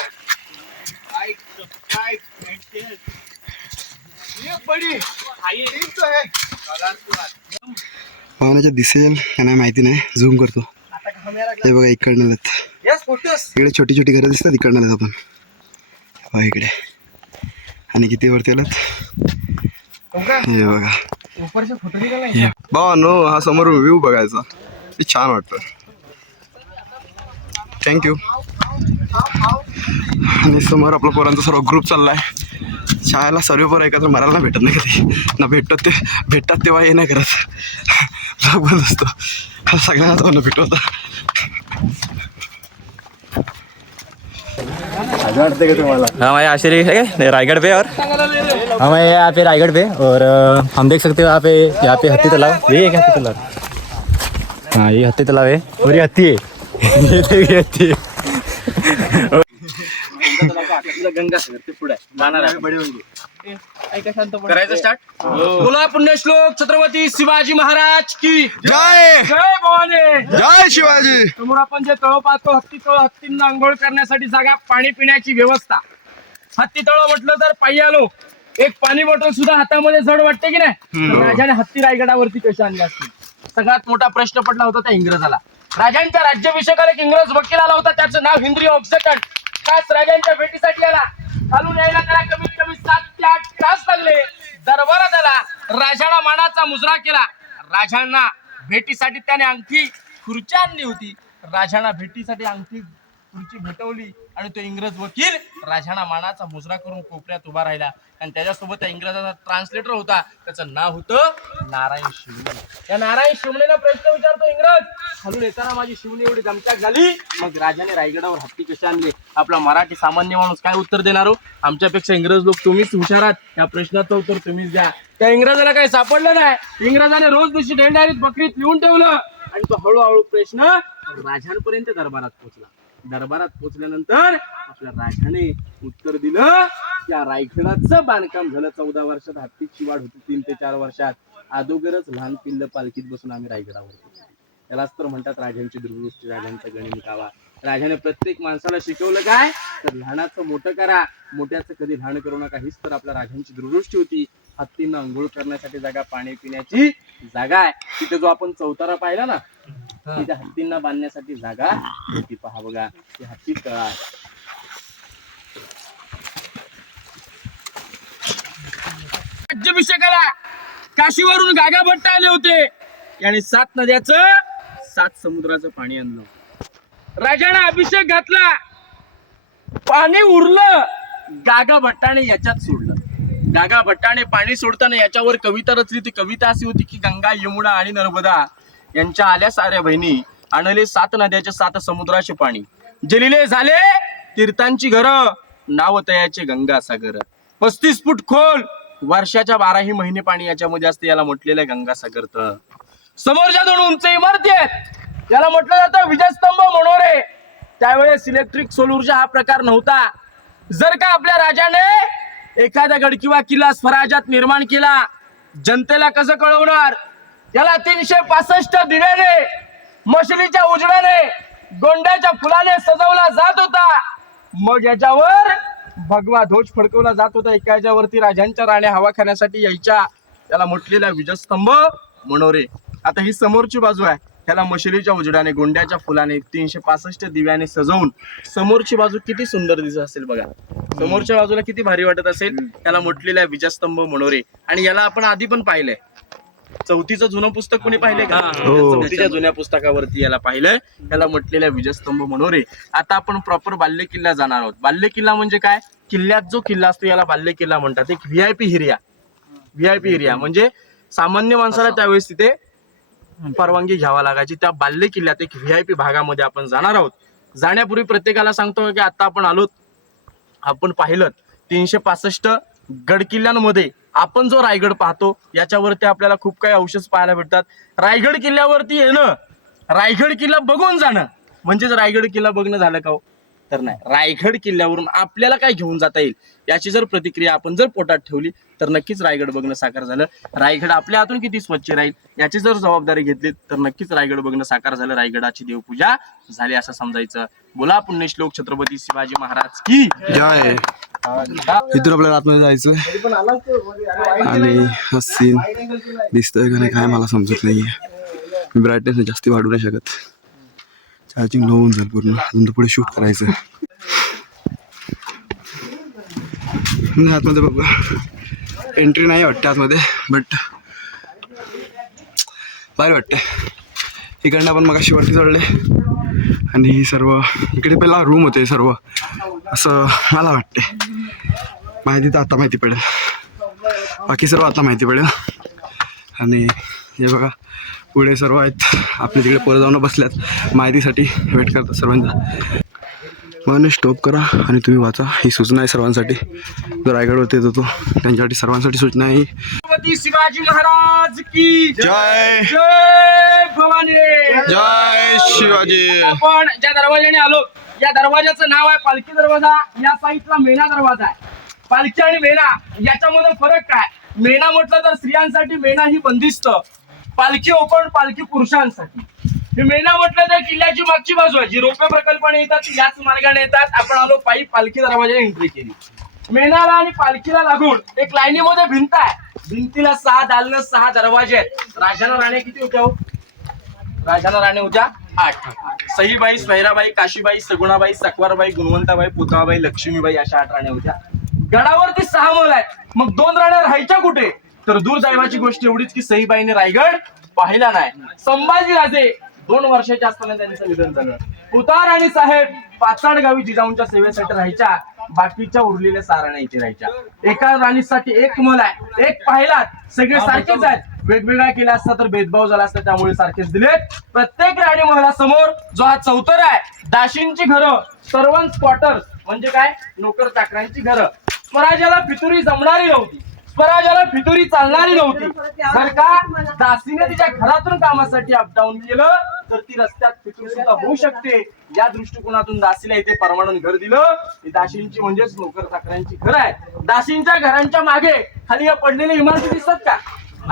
पाहुण्याच्या दिसेल का नाही माहिती नाही. झूम करतो. हे बघा इकडनं आलेत. इकडे छोटी छोटी घरं दिसतात. इकडनं आलेत आपण. बघा इकडे. आणि किती वरती आलात हे बघा. भावांनो हा समोर व्ह्यू बघायचा. ते छान वाटतं. थँक्यू. आणि समोर आपला पोरांचा सर्व ग्रुप चाललाय. शाळेला सर्व पोरं एकत्र मरायला नाही भेटत नाही कधी ना. भेटतात तेव्हा हे नाही करत. बोलत असतो सगळ्यांना तो भेटवता. हाँ मैं आश्चर्य है रायगढ़ पे. और हाँ मैं यहाँ पे रायगढ़ पे. और हम देख सकते हो यहाँ पे हत्ती तालाब. ये है क्या हत्ती तालाब? हाँ ये हत्ती तालाब है. और ये हत्ती है. ये देखिए हत्ती है. करायचं स्टार्ट. बोला पुण्यश्लोक छत्रपती शिवाजी महाराज की जय. जय भवानी. जय शिवाजी. समोर आपण जे तळ पाहतो हत्ती तळ. हत्तींना आंघोळ करण्यासाठी जागा, पाणी पिण्याची व्यवस्था. हत्ती तळ म्हटलं तर पाय्यालो एक पाणी बॉटल सुद्धा हातामध्ये जड वाटते की नाही. राजाने हत्ती रायगडावरती कशा आणल्या असतील? सगळ्यात मोठा प्रश्न पडला होता त्या इंग्रजाला. राजांच्या राज्याभिषेकाला एक इंग्रज वकील आला होता. त्याचं नाव हेनरी ऑक्झटन. खास राजांच्या भेटीसाठी आला. खालून यायला त्याला कमीत कमी 7 ते 8 तास लागले. दरबारात आला. राजाला मानाचा मुजरा केला. राजांना भेटीसाठी त्याने अंगठी खुर्ची आणली होती. राजांना भेटीसाठी अंगठी खुर्ची भेटवली आणि तो इंग्रज वकील राजाना मानाचा मुजरा करून कोपऱ्यात उभा राहिला आणि त्याच्यासोबत त्या इंग्रजाचा ट्रान्सलेटर होता. त्याचं नाव होतं नारायण शिवणे. या नारायण शिवणेला प्रश्न विचारतो इंग्रज, खालून येताना माझी शिवणी एवढी दमचाक झाली, मग राजाने रायगडावर हत्ती कसे आणले? आपला मराठी सामान्य माणूस काय उत्तर देणार हो? आमच्यापेक्षा इंग्रज लोक तुम्हीच हुशार आहात, या प्रश्नाचं उत्तर तुम्हीच द्या. त्या इंग्रजाला काही सापडलं नाही. इंग्रजाने रोज दिवशी डेंडारीत बकरीत लिहून ठेवलं आणि तो हळूहळू प्रश्न राजांपर्यंत दरबारात पोहोचला. दरबारात पोहोचल्यानंतर आपल्या राजाने उत्तर दिलं, त्या रायगडाचं बांधकाम झालं 14 वर्षात, हत्तीची वाढ होती 3 ते 4 वर्षात. अगोदरच लहान पिल्ल पालखीत बसून आम्ही रायगडावर पोहोचलो. त्यालाच तर म्हणतात राजांची दूरदृष्टी, राजांचा गणितावा. राजाने प्रत्येक माणसाला शिकवलं काय, तर लहानाचं मोठं करा, मोठ्याचं कधी लहान करू नका. हीच तर आपल्या राजांची दूरदृष्टी होती. हत्तींना अंघोळ करण्यासाठी जागा, पाणी पिण्याची जागा आहे. तिथे जो आपण चौतारा पाहिला ना, तिथे हत्तींना बांधण्यासाठी जागा होती. पहा बघा, ती हत्ती तळा. राज्याभिषेकाला काशीवरून गागा भट्ट आले होते. याने 7 नद्याचं 7 समुद्राचं पाणी आणलं. राजाने अभिषेक घातला, पाणी उरलं, गागा भट्टाने याच्यात सोडलं. गागा भट्टाने पाणी सोडताना याच्यावर कविता रचली. ती कविता अशी होती की गंगा, यमुना आणि नर्मदा यांच्या आल्या साऱ्या बहिणी, आणले 7 नद्याचे 7 समुद्राचे पाणी, जलिले झाले तीर्थांची घर, नाव तयाचे गंगा सागर. 35 फूट खोल, वर्षाच्या 12ही महिने पाणी याच्यामध्ये असते. याला म्हटलेलं आहे गंगासागर. तर समोरच्या 2 उंच इमारती आहेत, याला म्हटलं जातं विजयस्तंभ मनोरे. त्यावेळेस इलेक्ट्रिक सौर ऊर्जा हा प्रकार नव्हता. जर का आपल्या राजाने एखादा गड किंवा किल्ला स्वराज्यात निर्माण केला, जनतेला कसं कळवणार? त्याला 365 दिव्याने, मशालीच्या उजव्याने, गोंड्याच्या फुलाने सजवला जात होता. मग याच्यावर भगवा ध्वज फडकवला जात होता. एका याच्यावरती राजांच्या राण्या हवा खाण्यासाठी यायच्या. त्याला म्हटलेला विजयस्तंभ मनोरे. आता ही समोरची बाजू आहे, त्याला मशालीच्या उजेडाने, गोंड्याच्या फुलाने, 365 दिव्याने सजवून समोरची बाजू किती सुंदर दिसत असेल बघा. समोरच्या बाजूला किती भारी वाटत असेल. त्याला म्हटलेला आहे विजयस्तंभ मनोरे. आणि याला आपण आधी पण पाहिलंय. 34चं जुनं पुस्तक कोणी पाहिलंय का? 34च्या जुन्या पुस्तकावरती याला पाहिलंय. त्याला म्हटलेला विजयस्तंभ मनोरे. आता आपण प्रॉपर बाल्य किल्ला जाणार आहोत. बाल्य किल्ला म्हणजे काय? किल्ल्यात जो किल्ला असतो याला बाल्य किल्ला म्हणतात. एक व्हीआयपी एरिया. व्हीआयपी एरिया म्हणजे सामान्य माणसाला त्यावेळेस तिथे परवानगी घ्यावा लागायची. त्या बाल्य किल्ल्यात एक व्हीआयपी भागामध्ये आपण जाणार आहोत. जाण्यापूर्वी प्रत्येकाला सांगतो की आता आपण आलोत, आपण पाहिलं 365 गड किल्ल्यांमध्ये आपण जो रायगड पाहतो याच्यावरती आपल्याला खूप काही अवशेष पाहायला भेटतात. रायगड किल्ल्यावरती येणं, रायगड किल्ला बघून जाणं म्हणजेच रायगड किल्ला बघणं झालं का? तर नाही. रायगड किल्ल्यावरून आपल्याला काय घेऊन जाता येईल याची जर प्रतिक्रिया आपण जर पोटात ठेवली तर नक्कीच रायगड बघणं साकार झालं. रायगड आपल्या हातून किती स्वच्छ राहील याची जर जबाबदारी घेतली तर नक्कीच रायगड बघणं साकार झालं. रायगडाची देवपूजा झाली असं समजायचं. बोला पुण्यश्लोक छत्रपती शिवाजी महाराज की जय. इथून आपल्याला आतमध्ये जायचं आणि हा सीन दिसतोय का नाही काय मला समजत नाहीये. मी ब्राईटनेस जास्ती वाढवू नाही शकत, चार्जिंग लो होऊन जाईल पूर्ण. अजून तर पुढे शूट करायचं. नाही आतमध्ये बघा, एंट्री नाही वाटते आतमध्ये, बट भारी वाटते. इकडनं आपण मगाशी वरती चढले आणि सर्व इकडे पहिला रूम होते सर्व, असं मला वाटते. माहिती तर आता माहिती पडेल, बाकी सर्व आता माहिती पडेल. आणि हे बघा पुढे सर्व आहेत, आपल्या तिकडे पोरं जाऊन बसल्यात, माहितीसाठी वेट करतात सर्वांचा. म्हणून स्टॉप करा आणि तुम्ही वाचा. ही सूचना आहे सर्वांसाठी. जो रायगडवरती येतो तो त्यांच्यासाठी सर्वांसाठी सूचना आहे. छत्रपती शिवाजी महाराज की जय. जय भवानी. जय शिवाजी. आपण ज्या दरवाजाने आलो या दरवाजाचं नाव आहे पालखी दरवाजा. या साईडला मेणा दरवाजा आहे. पालखी आणि मेणा याच्यामध्ये फरक काय? मेणा म्हटलं तर स्त्रियांसाठी मेणा ही बंदिस्त, पालखी ओपन, पालखी पुरुषांसाठी. हे मेणा म्हटलं तर किल्ल्याची मागची बाजू आहे, जी रोपे प्रकल्पाने येतात याच मार्गाने येतात. आपण आलो पायी पालखी दरवाजाने एंट्री केली. मेणाला आणि पालखीला लागून एक लाईनीमध्ये भिंत आहे. भिंतीला 6 दालन, 6 दरवाजे आहेत. राजाला राण्या किती होत्या हो? राजाला राण्या होत्या 8. सईबाई, स्वैराबाई, काशीबाई, सगुणाबाई, सकवारबाई, गुणवंताबाई, पुतळाबाई, लक्ष्मीबाई अशा 8 राण्या होत्या. गडावरती 6 महल आहेत. मग 2 राण्या राहायच्या कुठे? तर दुर्दैवाची गोष्ट एवढीच की सईबाईने रायगड पाहिला नाही. संभाजीराजे 2 वर्षाचे असताना त्यांचं निधन झालं. उतार आणि साहेब पाचाड गावी जिजाऊंच्या सेवेसाठी राहायच्या. बाकीच्या उरलेल्या साराण्या इथे राहायच्या. एका राणीसाठी एक मुल आहे, एक पाहिलात सगळे सारखेच आहेत. वेगवेगळा केला असता तर भेदभाव झाला असता, त्यामुळे सारखेच दिलेत. प्रत्येक राणी महालासमोर जो हा चौतर आहे, दाशींची घरं, सर्वंट क्वार्टर्स म्हणजे काय, नोकर चाकरांची घरं. स्वराज्याला फितुरी जमणारी नव्हती, स्वराज्याला फितुरी चालणारी नव्हती. जर का दासीने तिच्या घरातून कामासाठी अपडाऊन केलं तर ती रस्त्यात फितूर सुद्धा होऊ शकते. या दृष्टिकोनातून दासीला इथे परमानंट घर दिलं. ही दासींची म्हणजेच नोकर चाकरांची घर आहे. दासींच्या घरांच्या मागे खाली या पडलेल्या इमारती दिसतात का?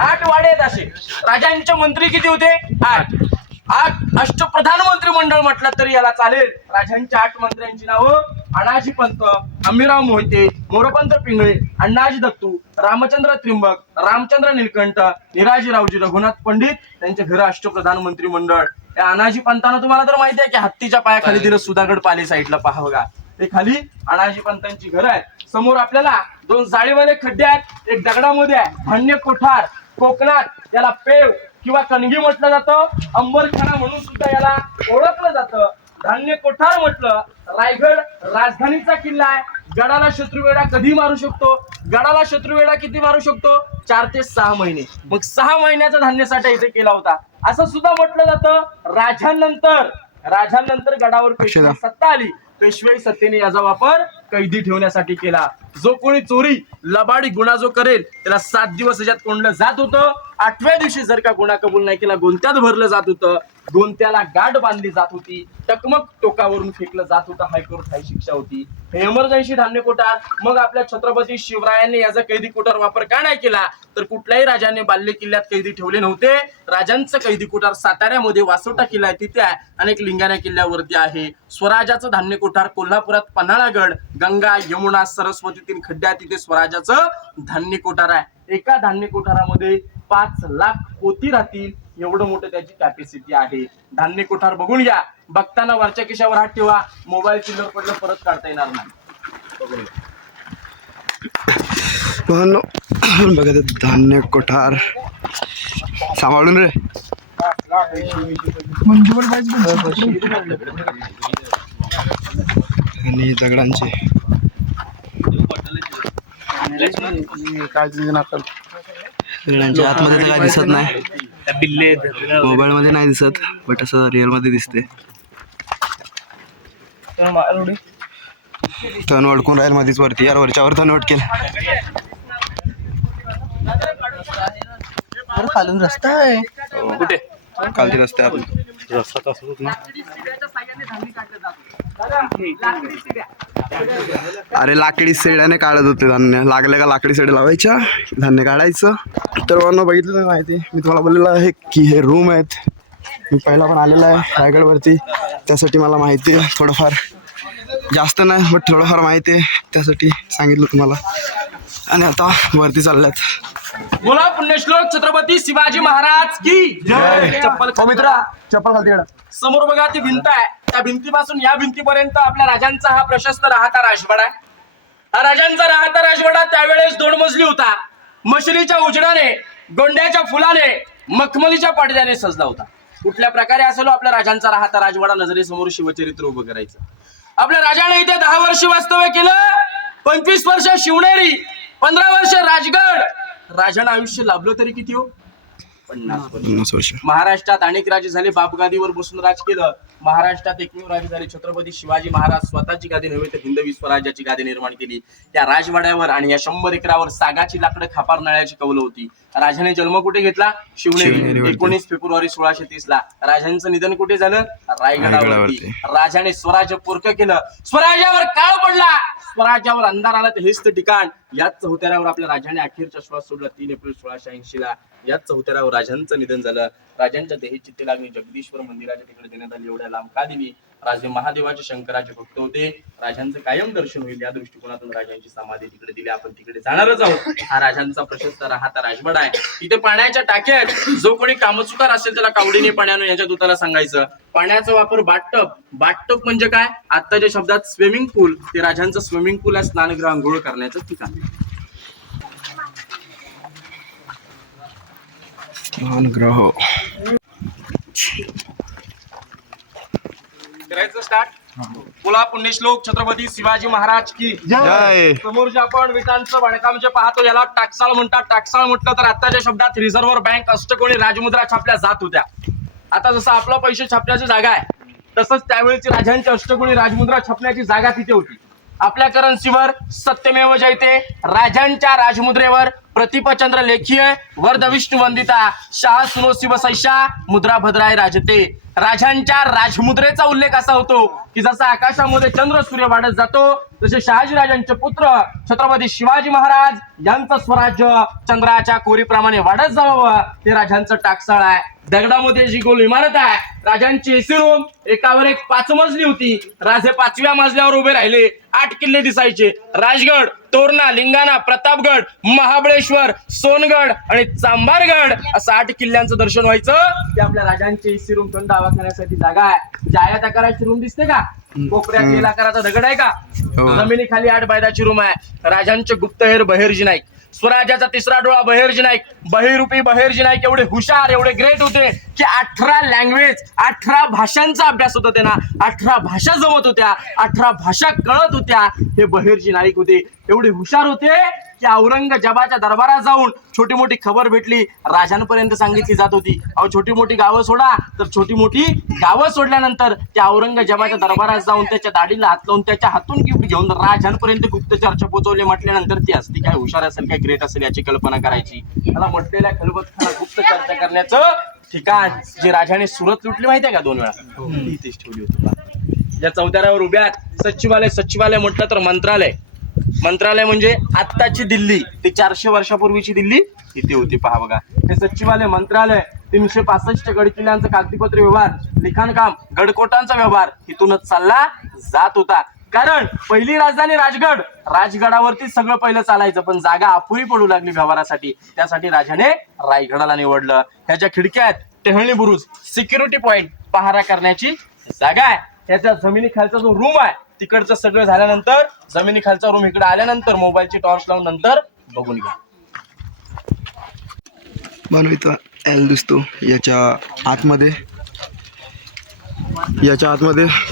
8 वाडे आहेत असे. राजांचे मंत्री किती होते? 8 अष्टप्रधान मंत्रिमंडळ म्हटलं तरी याला चालेल. राजांच्या 8 मंत्र्यांची नावं: अनाजी पंत, हमीराव मोहिते, मोरपंत पिंगळे, अण्णाजी दत्तू, रामचंद्र त्रिंबक, रामचंद्र निलकंठ, निराजीरावजी रघुनाथ पंडित. त्यांचे घर अष्टप्रधान मंत्रिमंडळ. या अनाजी पंतानं तुम्हाला तर माहिती आहे की हत्तीच्या पायाखाली दिलं. सुधागड पाले साईडला पहा बघा, ते खाली अनाजी पंतांची घर आहेत. समोर आपल्याला 2 जाळीवाले खड्डे आहेत. एक दगडामध्ये आहे धान्य कोठार. कोकणात त्याला पेव किंवा कणगी म्हटलं जातं. अंबरखाना म्हणून सुद्धा याला ओळखलं जातं. धान्य कोठार म्हटलं. रायगड राजधानीचा किल्ला आहे. गडाला शत्रुवेढा कधी मारू शकतो? गडाला शत्रुवेढा किती मारू शकतो? 4 ते 6 महिने. मग 6 महिन्याचा धान्य साठा इथे केला होता असं सुद्धा म्हटलं जातं. राजांनंतर गडावर पेशवाई सत्ता आली. पेशवाई सत्तेने याचा वापर कैदी ठेवण्यासाठी केला. जो कोणी चोरी लबाडी गुन्हा जो करेल त्याला 7 दिवस याच्यात कोंडलं जात होतं. 8व्या दिवशी जर का गुन्हा कबूल नाही केला गोंत्यात भरलं जात होतं. गोंत्याला गाठ बांधली जात होती. टकमक टोकावरून फेकलं जात होतं. हायकोर्ट हाय शिक्षा होती. हे इमर्जन्सी धान्य कोठार. मग आपल्या छत्रपती शिवरायांनी याचा कैदी कोठार वापर का नाही केला? तर कुठल्याही राजाने बाल्य किल्ल्यात कैदी ठेवले नव्हते. राजांचं कैदी कोठार साताऱ्यामध्ये वासोटा किल्ला आहे तिथे आहे. अनेक लिंगाण्या किल्ल्यावरती आहे. स्वराज्याचं धान्य कोठार कोल्हापुरात पन्हाळागड, गंगा, यमुना, सरस्वती 3 खड्डे आहेत. तिथे स्वराज्याचं धान्य कोठार आहे. एका धान्य कोठारामध्ये 5 लाख पोती राहतील. एवढं मोठं त्याची कॅपॅसिटी आहे. धान्य कोठार बघून घ्या. बघताना वरच्या खिशावर हात ठेवा. मोबाईल चिल्लर पडलं परत काढता येणार नाही. बघा ते धान्य कोठार. सांभाळून रे. आणि दगडांचे दगडांच्या आतमध्ये तर काय दिसत नाही. मोबाईल मध्ये नाही दिसत बट असं रिअल मध्ये दिसते. तण वडकून राहील मध्येच वरती. यार वरच्यावर तण वडकेल. खालून रस्ता आहे. कुठे? खालती रस्त्यावर. रस्ता तसंच ना. अरे लाकडी सेड्याने काढत होते धान्य. लागले का लाकडी सेड्या लावायच्या, धान्य काढायचं. तर मला बघितलं नाही माहिती. मी तुम्हाला बोललेलं आहे की हे रूम आहेत. मी पहिला पण आलेला आहे रायगडवरती, त्यासाठी मला माहिती आहे थोडंफार. जास्त नाही बट थोडंफार माहिती आहे, त्यासाठी सांगितलं तुम्हाला. आणि आता वरती चालल्यात. बोला पुण्यश्लोक छत्रपती शिवाजी महाराज की जय. चप्पल चप्पल खालती काढा. समोर बघा ती भिंत आहे. त्या भिंतीपासून या भिंतीपर्यंत आपल्या राजांचा हा प्रशस्त राहता राजवाडा आहे. हा राजांचा राहता राजवाडा त्यावेळेस 2 मजली होता. मशरीच्या उजेडाने, गोंड्याच्या फुलाने, मखमलीच्या पडद्याने सजला होता. कुठल्या प्रकारे असेल आपल्या राजांचा राहता राजवाडा नजरेसमोर शिवचरित्र उभं करायचं. आपल्या राजाने इथे 10 वर्ष वास्तव्य केलं. 25 वर्ष शिवनेरी, 15 वर्ष राजगड. राजाला आयुष्य लाभलं तरी किती हो? 50 वर्ष. महाराष्ट्रात अनेक राजे झाले. बापगादीवर बसून राज केलं. महाराष्ट्रात एकमेव राजे झाले छत्रपती शिवाजी महाराज. स्वतःची गादी नव्हे तर हिंदवी स्वराज्याची गादी निर्माण केली. त्या राजवाड्यावर आणि या 100 एकरावर सागाची लाकडं खापार नळ्याची कौलं होती. राजाने जन्म कुठे घेतला? शिवनेरी. 19 फेब्रुवारी 1630 ला. राजांचं निधन कुठे झालं? रायगडावरती. राजाने स्वराज्य पोरकं केलं. स्वराज्यावर काळ पडला. स्वराज्यावर अंधार आला तर हेच तर ठिकाण. याच चौथऱ्यावर आपल्या राजाने अखेरचा श्वास सोडला 3 एप्रिल 1680 ला. याच चौथऱ्यावर राजांचं निधन झालं. राजांच्या देही चित्ते लागली. जगदीश्वर मंदिराच्या तिकडे देण्यात आली. एवढ्या लांब का दिली? राजे महादेवाचे शंकराचे भक्त होते. राजांचं कायम दर्शन होईल या दृष्टिकोनातून राजांची समाधी तिकडे दिली. आपण तिकडे जाणारच आहोत. हा राजांचा प्रशस्त राहता राजवाडा आहे. तिथे पाण्याच्या टाक्या आहेत. जो कोणी कामचुकार असेल त्याला कावडीने पाण्यानं याच्या दूताला सांगायचं. पाण्याचा वापर बाथटब. बाथटब म्हणजे काय? आत्ताच्या शब्दात स्विमिंग पूल. ते राजांचं स्विमिंग पूल आहे. स्नानगृह, आंघोळ करण्याचं ठिकाण. स्नानगृह. करायचं स्टार्ट. बोला पुण्यश्लोक छत्रपती शिवाजी महाराज की जय. समोर जे आपण विटांचं बांधकाम जे पाहतो याला टाकसाळ म्हणतात. टाकसाळ म्हटलं तर आताच्या शब्दात रिझर्व्ह बँक अष्टकोनी राजमुद्रा छापल्या जात होत्या. आता जसं आपलं पैसे छापण्याची जागा आहे तसंच त्यावेळेची राजांची अष्टकोनी राजमुद्रा छापण्याची जागा तिथे होती. आपल्या करन्सीवर सत्यमेव जयते राजांच्या राजमुद्रेवर प्रतिपचंद्र लेखीय वर्ध विष्णू वंदिता शाह सुनोसी बसैशा मुद्रा भद्राय राजते. राजांच्या राजमुद्रेचा उल्लेख असा होतो की जसा आकाशामध्ये चंद्र सूर्य वाढत जातो तसे शहाजी राजांचे पुत्र छत्रपती शिवाजी महाराज यांचं स्वराज्य चंद्राच्या कोरीप्रमाणे वाढत जावं ते राजांचं टाकसाळ आहे. दगडामध्ये जी गोल इमारत आहे राजांची एसी रूम एकावर एक 5 मजली होती. राजे 5व्या मजल्यावर उभे राहिले. 8 किल्ले दिसायचे. राजगड, तोरणा, लिंगाणा, प्रतापगड, महाबळेश्वर, सोनगड आणि चांभारगड असं 8 किल्ल्यांचं दर्शन व्हायचं. ते आपल्या राजांची एसी रूम थंड हवा खाण्यासाठी जागा आहे. जी आयत आकाराची रूम दिसते का कोपऱ्यात गेला आकाराचा दगड आहे का जमिनीखाली 8 बायदाची रूम आहे. राजांचे गुप्तहेर बहिर्जी नाईक स्वराज्याचा 3रा डोळा बहिर्जी नाईक बहिरूपी बहिर्जी नाईक एवढे हुशार एवढे ग्रेट होते की 18 लँग्वेज 18 भाषांचा अभ्यास होता त्यांना. 18 भाषा जमत होत्या. 18 भाषा कळत होत्या. हे बहिर्जी नाईक होते. एवढे हुशार होते की औरंगजेबाच्या दरबारात जाऊन छोटी मोठी खबर भेटली राजांपर्यंत सांगितली जात होती. अहो छोटी मोठी गावं सोडा तर छोटी मोठी गावं सोडल्यानंतर त्या औरंगजेबाच्या दरबारात जाऊन त्याच्या दाढीला हात लावून त्याच्या हातून गिफ्ट घेऊन राजांपर्यंत गुप्तचर्चा पोहोचवले म्हटल्यानंतर ती असती काय हुशार असेल काय ग्रेट असेल याची कल्पना करायची. त्याला म्हटलेल्या खलबतखाना गुप्त चर्चा करण्याचं ठिकाण जे राजाने सुरत लुटली माहितीये का 2 वेळा इथेच ठेवली होती. ज्या चौथऱ्यावर उभ्यात सचिवालय सचिवालय म्हटलं तर मंत्रालय मंत्रालय म्हणजे आत्ताची दिल्ली ते 400 वर्षापूर्वीची दिल्ली इथे होती. पहा बघा हे सचिवालय मंत्रालय 365 गड किल्ल्यांचं कागदीपत्र व्यवहार लिखाणकाम गडकोटांचा व्यवहार इथूनच चालला जात होता. कारण पहिली राजधानी राजगड राजगडावरतीच सगळं पहिलं चालायचं पण जागा अपुरी पडू लागली व्यवहारासाठी. त्यासाठी राजाने रायगडाला निवडलं. ह्याच्या खिडक्यात टेहळणी बुरुज सिक्युरिटी पॉइंट पहारा करण्याची जागा आहे. ह्याच्या जमिनी खालचा जो रूम आहे तिकडचं सगळं झाल्यानंतर जमिनी खालचा रूम इकडे आल्यानंतर मोबाईलची टॉर्च लावून नंतर बघून घ्या. बनवितो एल दिसतो याच्या आतमध्ये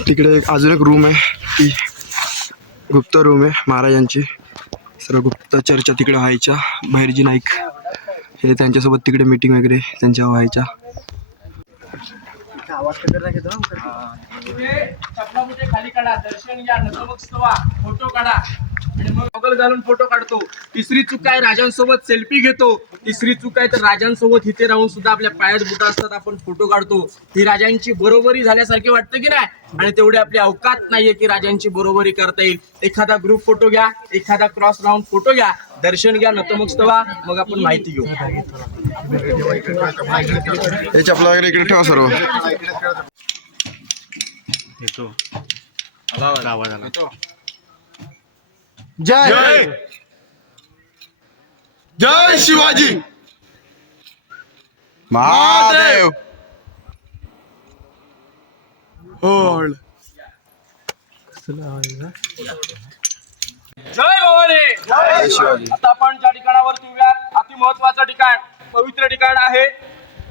तिकडे अजून एक रूम आहे. ती गुप्त रूम आहे महाराजांची. सर्व गुप्त चर्चा तिकडे व्हायच्या. बहिर्जी नाईक हे त्यांच्यासोबत तिकडे मीटिंग वगैरे त्यांच्या व्हायच्या. खाली काढा दर्शन घ्या नतमस्तवा फोटो काढा आणि मग गॉगल घालून फोटो काढतो. 3री चूक आहे राजांसोबत सेल्फी घेतो. 3री चूक आहे तर राजांसोबत इथे राहून सुद्धा आपल्या पायात बुट असतात आपण फोटो काढतो. ही राजांची बरोबरी झाल्यासारखे वाटतं की नाही आणि तेवढी आपली अवकात नाहीये की राजांची बरोबरी करता येईल. एखादा ग्रुप फोटो घ्या एखादा क्रॉस राऊंड फोटो घ्या दर्शन घ्या नतमस्तवा मग आपण माहिती घेऊ. हे चपला वगैरे इकडे ठेवा सर्व. जय जय शिवाजी महादेव. जय भवानी जय शिवाजी. आता आपण ज्या ठिकाणावरती उभ्यात अति महत्वाचं ठिकाण पवित्र ठिकाण आहे.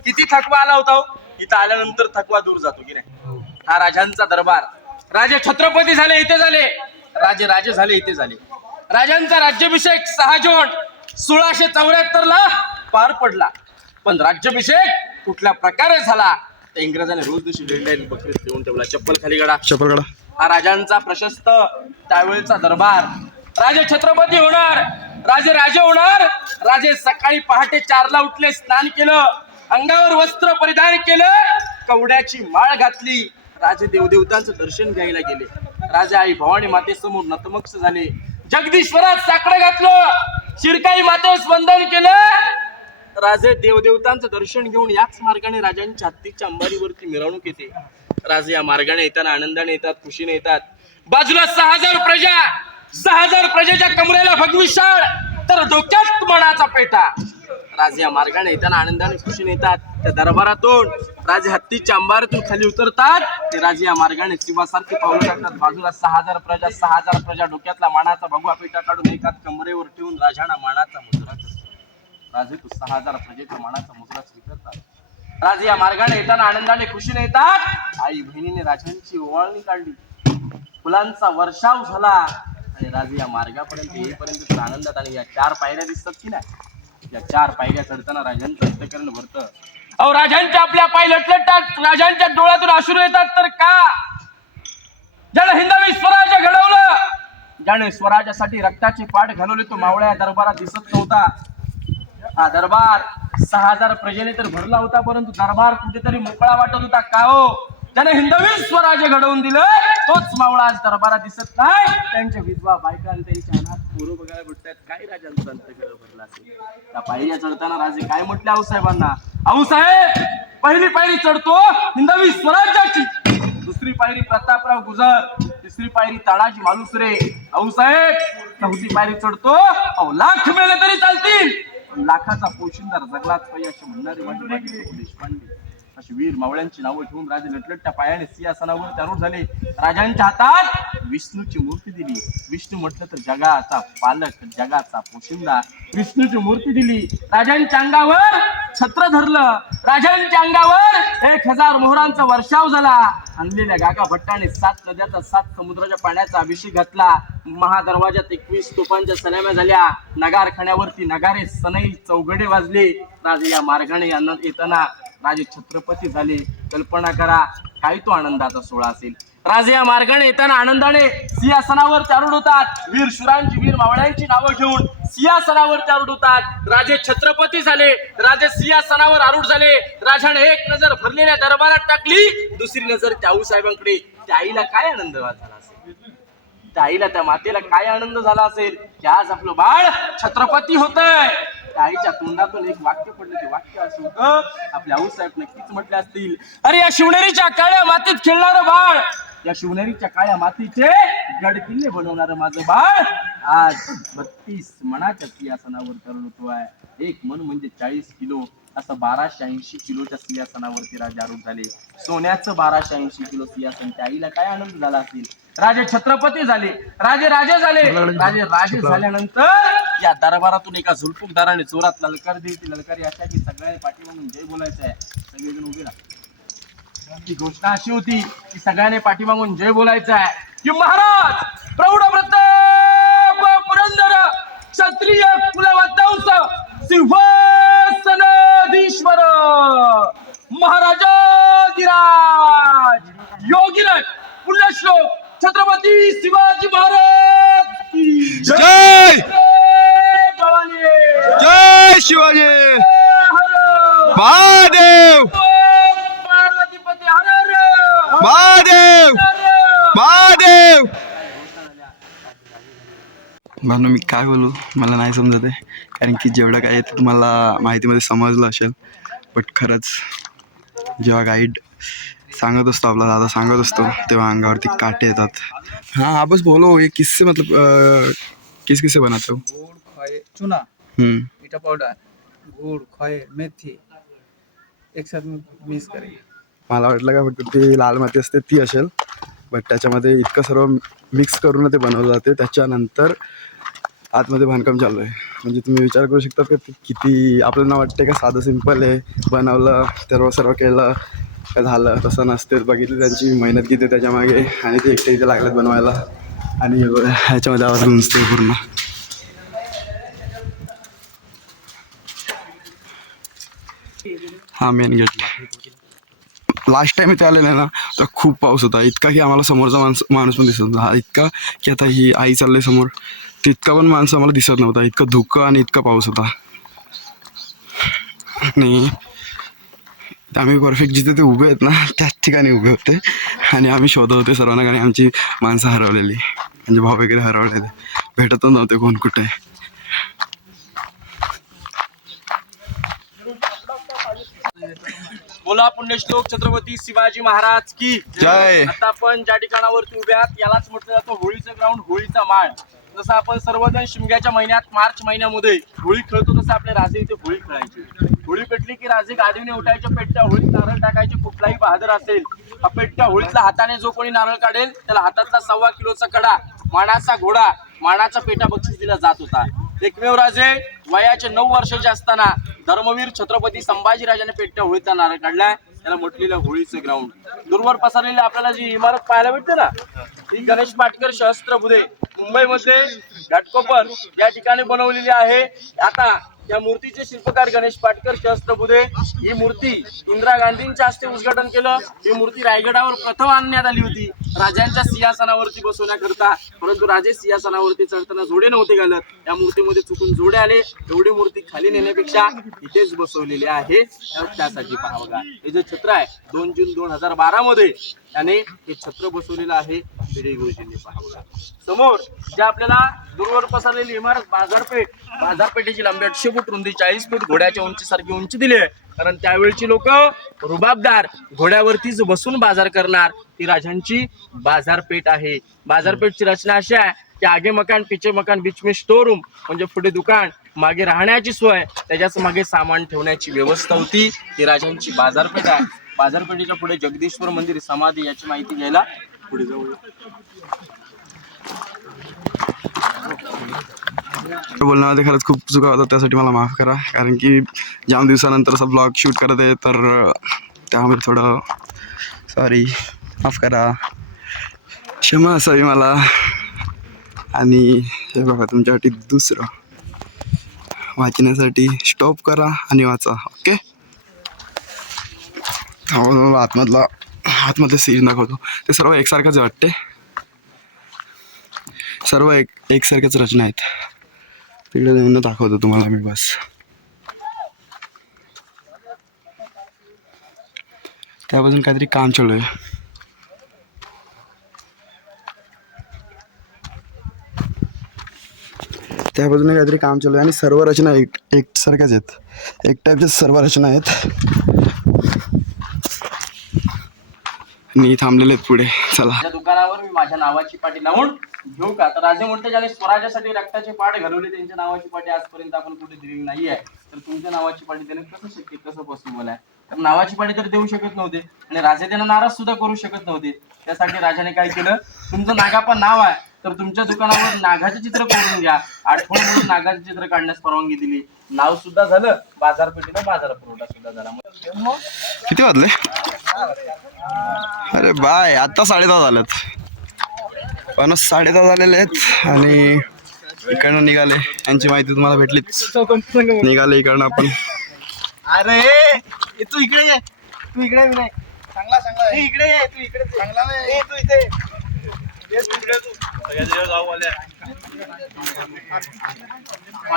किती थकवा आला होता इथं आल्यानंतर थकवा दूर जातो की नाही. हा राजांचा दरबार. राजे छत्रपती झाले इथे झाले. राजे झाले इथे झाले. राजांचा राज्याभिषेक 6 जून 1674 ला पार पडला. पण राज्याभिषेक कुठल्या प्रकारे झाला त्या इंग्रजांनी रोज दिवशी लेंडाईन बकरीत देऊन ठेवला. चप्पल खाली काढा. चप्पल काढा. हा राजांचा प्रशस्त त्यावेळेचा दरबार. राजे छत्रपती होणार राजे होणार. राजे सकाळी पहाटे 4 ला उठले स्नान केलं अंगावर वस्त्र परिधान केलं कवड्याची माळ घातली. राजे देवदेवतांचं दर्शन घ्यायला गेले. राजे आई भवानी मातेसमोर नतमस्तक झाले. जगदीश्वरात साकडं घातलं शिरकाई मातेस वंदन केलं. राजे देवदेवतांचं दर्शन घेऊन याच मार्गाने राजांच्या हत्तीच्या अंबारीवरती मिरवणूक येते. राजे या मार्गाने येताना आनंदाने येतात खुशीने येतात. बाजूला 6000 प्रजेच्या कमरेला भगवी शाळ तर डोक्यात मनाचा पेटा. राजे या मार्गाने येताना आनंदाने खुशीने येतात. त्या दरबारातून राजे हत्तीच्या अंबारीतून खाली उतरतात. ते राजे या मार्गाने शिवासारखे पावलं टाकतात. बाजूला 6000 प्रजा डोक्यातला मानाचा भगवा पेटा काढून एकाच कमरेवर ठेवून राजांना मानाचा मुजरा करतात. राजे तो 6000 प्रजेचा मानाचा मुजरा स्वीकारतात. राजे या मार्गाने येताना आनंदाने खुशीने येतात. आई बहिणीने राजांची ओवाळणी काढली, फुलांचा वर्षाव झाला आणि राजे या मार्गापर्यंत येईपर्यंत आनंदात. आणि या 4 पायऱ्या दिसतात की नाही, या 4 पायऱ्या चढताना राजांचं अंतःकरण भरतं. अहो राजांच्या आपल्या पाय लटलटतात, राजांच्या डोळ्यातून अश्रू येतात. तर का? ज्याने हिंदवी स्वराज्य घडवलं, ज्याने स्वराज्यासाठी रक्ताचे पाठ घालवले, तो मावळ्या दरबारात दिसत नव्हता. हा दरबार 6000 प्रजेने तर भरला होता, परंतु दरबार कुठेतरी मोकळा वाटत होता. का हो? ज्याने हिंदवी स्वराज्य घडवून दिलं, तोच मावळा आज दरबारात दिसत नाही. त्यांच्या विधवा बायका आणि त्यांच्या अनाथ पोरं बघायला भेटतात. काय राजांचं अंतःकरण भरलं असेल. त्या पायऱ्या चढताना राजे काय म्हटले आऊसाहेबांना? आऊसाहेब, पहिली पायरी चढतो हिंदवी स्वराज्याची, दुसरी पायरी प्रतापराव गुजर, तिसरी पायरी तानाजी मालुसरे. आऊसाहेब, चौथी पायरी चढतो, अहो लाख मेले तरी चालतील, लाखाचा पोशिंदार जगलाच पाहिजे असे म्हणणारे माझे देशपांडे. अशी वीर मावळ्यांची नावं ठेवून राजे लटलटत्या पायाने सिंहासनावर त्यारूढ झाले. राजांच्या हातात विष्णूची मूर्ती दिली. विष्णू म्हटलं तर जगाचा पालक, जगाचा पोशिंदा. विष्णूची मूर्ती दिली. राजांच्या अंगावर छत्र धरलं. राजांच्या अंगावर 1000 मोहरांचा वर्षाव झाला. आणलेल्या गागा भट्टाने 7 नद्याचा 7 समुद्राच्या पाण्याचा अभिषेक घातला. महादरवाजात 21 तोफांच्या सलाम्या झाल्या. नगारखान्यावरती नगारे, सनई, चौघडे वाजले. राजे या मार्गाने येताना राजे छत्रपती झाले. कल्पना करा, काय तो आनंदाचा सोहळा असेल. राजे या मार्गाने येताना आनंदाने सिंहासनावर त्यारूढ होतात. वीर शुरांची, वीर मावळ्यांची नावं घेऊन सिंहासनावर त्यारूढ होतात. राजे छत्रपती झाले. राजे सिंहासनावर आरूढ झाले. राजाने एक नजर भरलेल्या दरबारात टाकली, दुसरी नजर त्या आऊसाहेबांकडे. त्या आईला काय आनंद झाला असेल, त्या आईला, त्या मातेला काय आनंद झाला असेल की आज आपलं बाळ छत्रपती होतंय. त्या आईच्या तोंडातून एक वाक्य पडलं, ते वाक्य असं होतं, आपल्या आऊसाहेब नक्कीच म्हटले असतील, अरे या शिवनेरीच्या काळ्या मातीत खेळणारं बाळ, या शिवनेरीच्या काळ्या मातीचे गड किल्ले बनवणारं माझं बाळ आज 32 मनाच्या सिंहासनावर तरळतो आहे. एक मन म्हणजे 40 किलो, असं 1280 किलोच्या सिंहासनावरती राजे आरूढ झाले. सोन्याचं 1280 किलो सिंहासन. त्या आईला काय आनंद झाला असेल. राजे छत्रपती झाले. राजे राजे झाले. राजे राजे झाल्यानंतर या दरबारातून एका झुलफुकदाराने जोरात ललकार दिली. ती ललकारी अशा की सगळ्या पाठीमागून जय बोलायचं आहे. सगळेजण उभे राहा. ती घोषणा अशी होती की सगळ्यांनी पाठीमागून जय बोलायचं आहे की महाराज प्रौढ प्रताप पुरंदर क्षत्रिय कुलवंश सिंहासनाधीश्वर महाराजाधिराज योगीराज पुण्यश्लोक छत्रपती शिवाजी महाराज की जय! भवानी जय शिवाजी! महादेव! पार्वतीपती हर हर महादेव! महादेव! भानु, मी काय बोलू मला नाही समजत आहे, कारण की जेवढं काय येतं तुम्हाला माहितीमध्ये समजलं असेल. बट खरंच जेव्हा गाईड सांगत असतो, आपला दादा सांगत असतो, तेव्हा अंगावरती काटे येतात. हाँ आप बस बोलो, ये किससे मतलब किस किससे बनाते हो? गुड़, खोए, चूना, मीठा पाउडर, गुड़, खोए, मेथी एक साथ मिक्स करेंगे. मला वाटलं का फक्त ती लाल माती असते ती असेल, बट त्याच्यामध्ये इतकं सर्व मिक्स करून ते बनवलं जाते. त्याच्यानंतर आतमध्ये बांधकाम चालू आहे. म्हणजे तुम्ही विचार करू शकता की किती आपल्याला वाटते का साधं सिंपल आहे, बनवलं सर्व केलं का झालं. तसं नसते. बघितलं त्यांची मेहनत किती त्याच्यामागे, आणि ते एकटे इथे लागलेत बनवायला. आणि ह्याच्यामध्ये आवाज नसते पूर्ण. हा मेन गेट. लास्ट टाइम इथे आलेला ना तर खूप पाऊस होता, इतका की आम्हाला समोरचा माणूस पण दिसत नव्हता. हा इतका की आता ही आई चालले समोर, तितका पण माणसं आम्हाला दिसत नव्हता. इतकं धुकं आणि इतका पाऊस होता. आणि आम्ही परफेक्ट जिथे ते उभे आहेत ना त्याच ठिकाणी उभे होते, आणि आम्ही शोधत होते सर्वांना, कारण आमची माणसं हरवलेली, म्हणजे भाऊ वगैरे हरवलेले, भेटतच नव्हते कोण कुठे. बोला पुण्यश्लोक छत्रपती शिवाजी महाराज की जय. आता आपण ज्या ठिकाणावरती उभे आहात यालाच म्हटलं जातं होळीचं ग्राउंड, होळीचा माळ. जसं आपण सर्वजण शिमग्याच्या महिन्यात, मार्च महिन्यामध्ये होळी खेळतो, तसं आपले राजे इथे होळी खेळायचे. होळी पेटली की राजे गाडीने उठायचे, पेटत्या होळीत नारळ टाकायचे. कुठलाही बहादर असेल, हा पेटत्या होळीतला हाताने जो कोणी नारळ काढेल त्याला हातातला 1.25 किलोचा कडा, मानाचा घोडा, मानाचा पेटा बक्षीस दिला जात होता. एकमेव राजे वयाचे 9 वर्षाचे असताना धर्मवीर छत्रपती संभाजीराजाने पेटत्या होळीचा नारळ काढलाय. त्याला म्हटलेलं होळीचं ग्राउंड. दूरवर पसरलेली आपल्याला जी इमारत पाहायला भेटते ना, ही गणेश पाटकर सहस्त्रबुद्धे मुंबईमध्ये घाटकोपर या ठिकाणी बनवलेली आहे. आता या मूर्तीचे शिल्पकार गणेश पाटकर सहस्त्रबुद्धे. ही मूर्ती इंदिरा गांधींच्या हस्ते उद्घाटन केलं. ही मूर्ती रायगडावर प्रथम आणण्यात आली होती राजांच्या सिंहासनावरती बसवण्याकरता, परंतु राजे सिंहासनावरती चढताना जोडे नव्हते घालत. या मूर्तीमध्ये चुकून जोडे आले. एवढी मूर्ती खाली नेण्यापेक्षा इथेच बसवलेली आहे. त्यासाठी पहा बघा, हे जे छत्र आहे 2 जून 2012 मध्ये त्याने हे छत्र बसवलेलं आहे. भिडे गुरुजींनी पहा बघा. समोर जे आपल्याला दूरवर पसरलेली इमारत बाजारपेठेची लांबी 800 फूट, रुंदी 40 फूट, घोड्याच्या उंचीसारखी उंची दिली आहे. कारण त्यावेळची लोक रुबाबदार घोड्यावरतीच बसून बाजार करणार. ती राजांची बाजारपेठ आहे. बाजारपेठची रचना अशी आहे की आगे मकान पीछे मकान बीच में स्टोर रूम, म्हणजे पुढे दुकान, मागे राहण्याची सोय, त्याच्याच मागे सामान ठेवण्याची व्यवस्था होती. ही राजांची बाजारपेठ आहे. बाजारपेठेच्या पुढे जगदीश्वर मंदिर, समाधी याची माहिती घ्यायला पुढे जाऊ. बोलण्यामध्ये खरंच खूप चुका होतात, त्यासाठी मला माफ करा. कारण की जाम दिवसानंतर असा ब्लॉग शूट करत आहे, तर त्यामुळे थोडं सॉरी, माफ करा, क्षमा असावी मला. आणि हे बघा, तुमच्यासाठी दुसरं वाचण्यासाठी स्टॉप करा आणि वाचा. ओके, आतमधले सीज दाखवतो. ते सर्व एकसारखंच वाटते, सर्व एकसारख्याच रचना आहेत. तिकडे जाऊन दाखवतो तुम्हाला मी बस. त्यापासून काहीतरी काम चालू आहे. त्यापासून काहीतरी काम चालू आहे आणि सर्व रचना एकसारख्याच आहेत. एक टाईपच्या सर्व रचना आहेत. मी थांबलेले आहेत पुढे. चला, त्या दुकानावर मी माझ्या नावाची पाटी लावून घेऊ का? तर राजे म्हणते ज्याने स्वराज्यासाठी रक्ताचे पाठ घालवले त्यांच्या नावाची पाटी आजपर्यंत आपण कुठे दिलेली नाही आहे. तर तुमच्या नावाची पाटी त्याने कसं शक्य, कसं पॉसिबल आहे? तर नावाची पाटी तर देऊ शकत नव्हते आणि राजे त्यांना नाराज सुद्धा करू शकत नव्हते. त्यासाठी राजाने काय केलं, तुमचं नागापा नाव आहे तर तुमच्या दुकानावर नागाचे चित्र करून घ्या. आठवण म्हणून नागाचे चित्र काढण्यास परवानगी दिली. नाव सुद्धा झालं, बाजारपेठेला बाजार पुरवठा सुद्धा झाला. किती वाजले? अरे बाय, आता 10:30 झालेत. पण 10:30 झालेले आहेत आणि इकडनं निघाले. यांची माहिती तुम्हाला भेटलीच. निघाले इकडनं आपण. अरे तू इकडे ये, तू इकडे नाही चांगला चांगला इकडे ये, तू इकडे चांगला नाही, तू इथे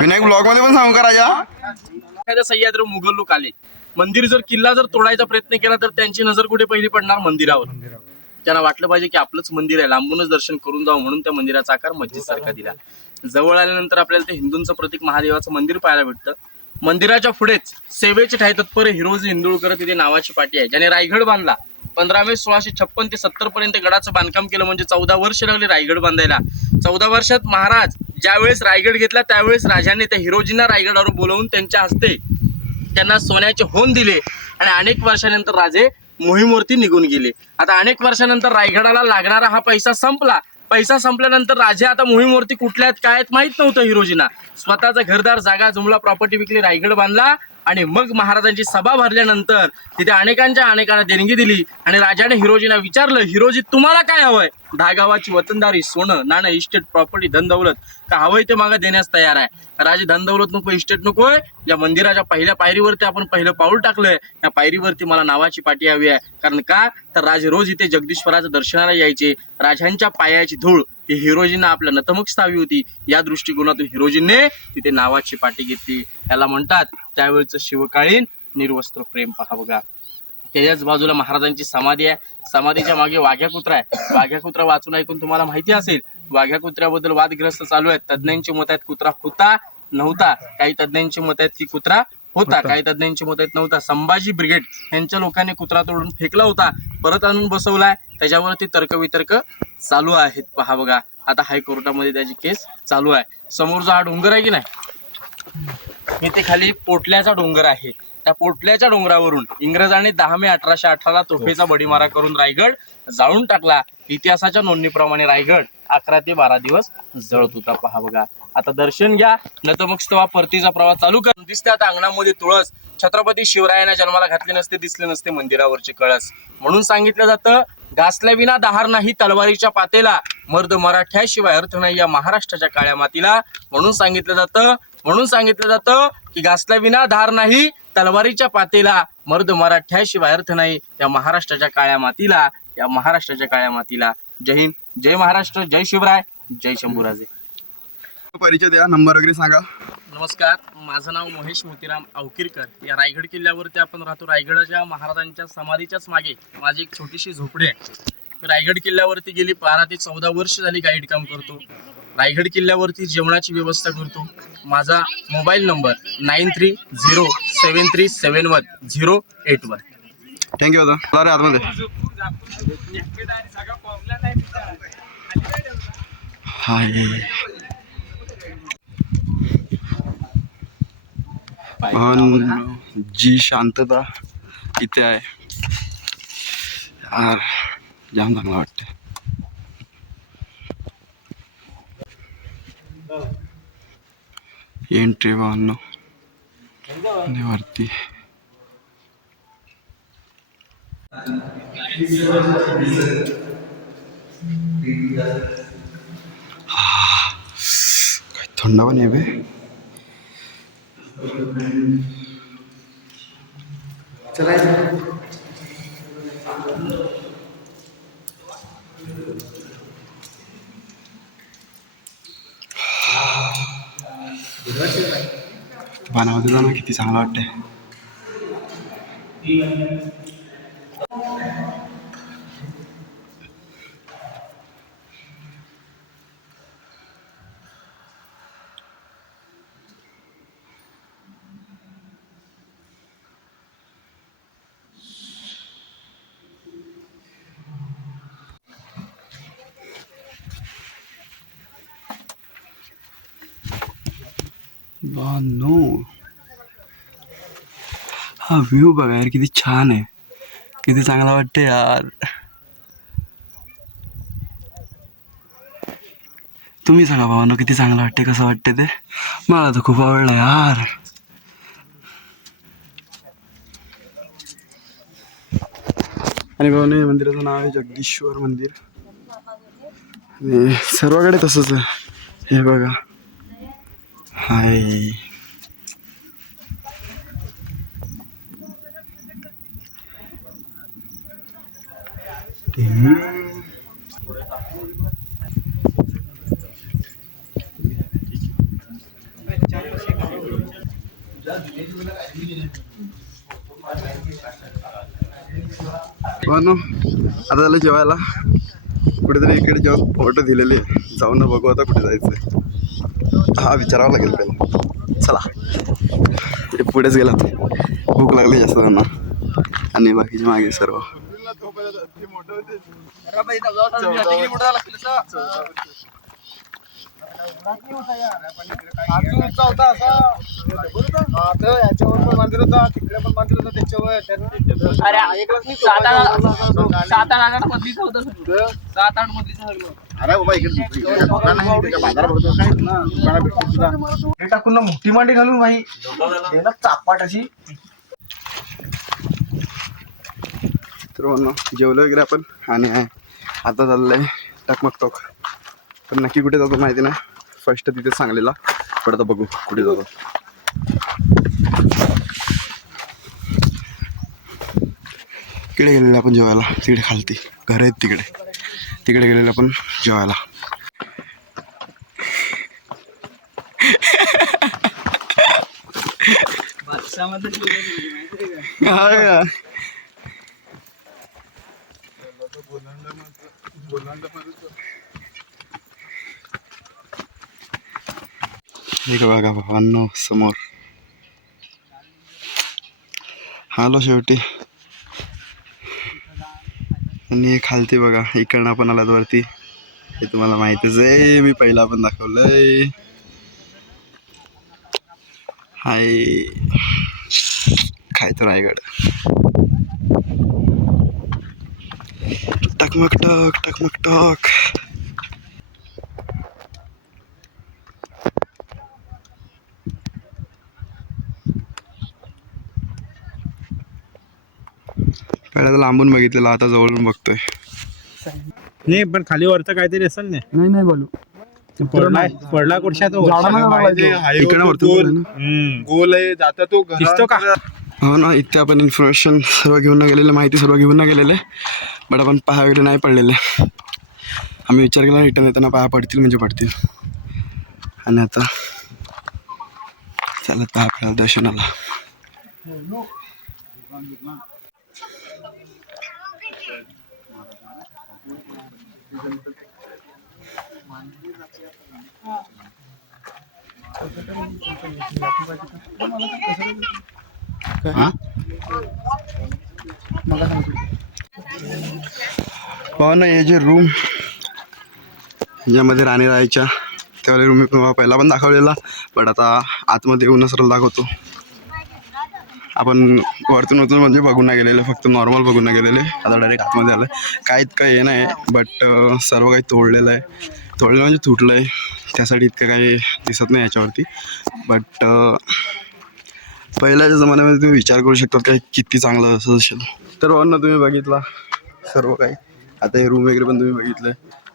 विनायक ब्लॉग मध्ये पण सांगू का राजा? सह्याद्री मुघल लोक आले. मंदिर जर किल्ला जर तोडायचा प्रयत्न केला तर त्यांची नजर कुठे पहिली पडणार? मंदिरावर. त्यांना वाटलं पाहिजे की आपलंच मंदिर आहे, लांबूनच दर्शन करून जावं, म्हणून त्या मंदिराचा आकार मस्जिद सारखा दिला. जवळ आल्यानंतर आपल्याला ते हिंदूंचं प्रतीक महादेवाचं मंदिर पाहायला भेटतं. मंदिराच्या पुढेच सेवेचे ठाई तत्पर हिरोजी इंदुळकर तिथे नावाची पाटी आहे, ज्याने रायगड बांधला. 15 मे 1656 ते 70 पर्यंत गडाचं बांधकाम केलं, म्हणजे 14 वर्ष लागले रायगड बांधायला. 14 वर्षात महाराज ज्यावेळेस रायगड घेतला त्यावेळेस राजाने त्या हिरोजींना रायगडावर बोलवून त्यांच्या हस्ते त्यांना सोन्याचे होन दिले आणि अनेक वर्षानंतर राजे मोहीमवरती निघून गेले. आता अनेक वर्षानंतर रायगडाला लागणारा हा पैसा संपला. पैसा संपल्यानंतर राजे आता मोहीमवरती कुठल्या आहेत काय आहेत माहित नव्हतं हिरोजींना. स्वतःचा घरदार, जागा, जुमला, प्रॉपर्टी विकली, रायगड बांधला आणि मग महाराजांची सभा भरल्यानंतर तिथे अनेकांना देणगी दिली आणि राजाने हिरोजींना विचारलं, हिरोजी तुम्हाला काय हवंय? 10 गावाची वतनदारी, सोनं नाणं, इस्टेट, प्रॉपर्टी, धन दौलत का हवंय ते मागा देण्यास तयार आहे. राजे धन दौलत नको, इस्टेट नकोय. या मंदिराच्या पहिल्या पायरीवरती आपण पहिलं पाऊल टाकलंय, या पायरीवरती मला नावाची पाटी हवी आहे. कारण का तर राजे रोज इथे जगदीश्वराचं दर्शनाला यायचे. राजांच्या पायाची धूळ ही हिरोजींना आपल्या नतमस्तक हवी होती. या दृष्टिकोनातून हिरोजींनी तिथे नावाची पाटी घेतली. याला म्हणतात त्यावेळेचं शिवकालीन निर्वस्त्र प्रेम. पहा बघा, त्याच्याच बाजूला महाराजांची समाधी आहे. समाधीच्या मागे वाघ्या कुत्रा आहे. वाघ्या कुत्रा वाचून ऐकून तुम्हाला माहिती असेल. वाघ्या कुत्र्याबद्दल वादग्रस्त चालू आहेत. तज्ञांची मत आहेत कुत्रा होता नव्हता. काही तज्ञांची मत आहेत की कुत्रा होता, काही तज्ञांची मत आहेत नव्हता. संभाजी ब्रिगेड यांच्या लोकांनी कुत्रा तोडून फेकला होता, परत आणून बसवलाय. त्याच्यावरती तर्कवितर्क चालू आहेत. पहा बघा, आता हायकोर्टामध्ये त्याची केस चालू आहे. समोर जो हा डोंगर आहे की नाही, इथे खाली पोटल्याचा डोंगर आहे. त्या पोटल्याच्या डोंगरावरून इंग्रजांनी 10 मे 1818 तोफेचा बडीमारा करून रायगड जाळून टाकला. इतिहासाच्या नोंदणीप्रमाणे रायगड 11 ते 12 दिवस जळत होता. पहा बघा. आता दर्शन घ्या, नतमस्तवा परतीचा प्रवास चालू कर. दिसते आता अंगणामध्ये तुळस. छत्रपती शिवरायांना जन्माला घातले नसते, दिसले नसते मंदिरावरचे कळस. म्हणून सांगितलं जातं, घासल्या विना दहार नाही तलवारीच्या पातेला, मर्द मराठ्याशिवाय अर्थ नाही या महाराष्ट्राच्या काळ्या मातीला. म्हणून सांगितलं जातं की घासल्या विना धार नाही तलवारीच्या पातेला, मर्द मराठ्याशिवाय अर्थ नाही या महाराष्ट्राच्या काळ्या मातीला, या महाराष्ट्राच्या काळ्या मातीला. जय हिंद, जय महाराष्ट्र, जय शिवराय, जय शंभूराजे. परिचय द्या, नंबर वगैरे सांगा. नमस्कार, माझं नाव महेश मोतीराम अवकिरकर. या रायगड किल्ल्यावरती आपण राहतो. रायगडाच्या महाराजांच्या समाधीच्याच मागे माझी एक छोटीशी झोपडी आहे. रायगड किल्ल्यावरती गेली 12 ते 14 वर्ष झाली गाईड काम करतो. रायगड किल्ल्यावरती जेवणाची व्यवस्था करतो. माझा मोबाईल नंबर 9307371081. थँक्यू दादा. चला रे आतमध्ये. हाय जी शांतता इथे आहे यार, जाम चांगलं वाटतं. एंट्री वाहन वरती काय थंड पण आहे बे. पाण्यामध्ये जाणं किती चांगलं वाटतंय. नो, हा व्ह्यू बघा यार, किती छान आहे, किती चांगला वाटते यार. तुम्ही सांगा भावांनो, किती चांगलं वाटते, कसं वाटते ते. मला तर खूप आवडलं यार. आणि भावाने मंदिराचं नाव आहे जगदीश्वर मंदिर. सर्वकडे तसंच आहे. हे बघा, हाय आता झालं जेवायला. कुठेतरी इकडे जेवण फोटो दिलेले, जाऊन बघू आता कुठे जायचं. हा विचारावं लागेल पहिला. चला पुढेच गेला, भूक लागली जास्त त्यांना आणि बाकीचे मागे सर्व. टाकून ना मोठी मांडी घालून भाई चापाट अशी. तर जेवलं वगैरे आपण आणि आता चाललंय टकमकटोक. पण नक्की कुठे जातो माहिती नाही. फर्स्ट तिथे सांगलीला, पण आता बघू कुठे जातो. तिकडे गेलेलं आपण जेवायला, तिकडे खालती घर आहेत तिकडे गेलेलं आपण जेवायला. एक बघा भावांनो समोर. आलो शेवटी. आणि खालती बघा, इकडनं पण आलात वरती. हे तुम्हाला माहितीच आहे, मी पहिला पण दाखवलंय. हाय काय तो रायगड. टकमक टक टकमक टक. पहिला तर लांबून बघितलेलं, आता जवळून बघतोय. नाही पण खाली वरचं काहीतरी असेल ना. नाही बोलू. पडला कुठच्या तो इकडे वरतून गोल आहे जाता तो दिसतो का. हो ना, इथे आपण इन्फॉर्मेशन सर्व घेऊन नाही गेलेले, माहिती सर्व घेऊन नाही गेलेले, बट आपण पाया वगैरे नाही पडलेले. आम्ही विचार केला रिटर्न येताना पाया पडतील म्हणजे पडतील. आणि आता चालत आपल्याला दर्शनाला. हो ना, हे जे रूम ज्यामध्ये राणी राहायच्या त्यावेळी रूम मी पहिला पण दाखवलेला, बट आता आतमध्ये येऊन सरळ दाखवतो. आपण वरतून म्हणजे बघून नाही गेलेले, फक्त नॉर्मल बघून नाही गेलेले. आता डायरेक्ट आतमध्ये आलं आहे. काय इतकं हे नाही, बट सर्व काही तोडलेलं आहे. तोडलेलं म्हणजे तुटलं आहे, त्यासाठी इतकं काही दिसत नाही याच्यावरती. बट पहिल्याच्या जमान्यामध्ये तुम्ही विचार करू शकता काय किती चांगलं असं असेल. तर वरनं तुम्ही बघितला सर्व काही. आता हे रूम वगैरे पण तुम्ही बघितलं.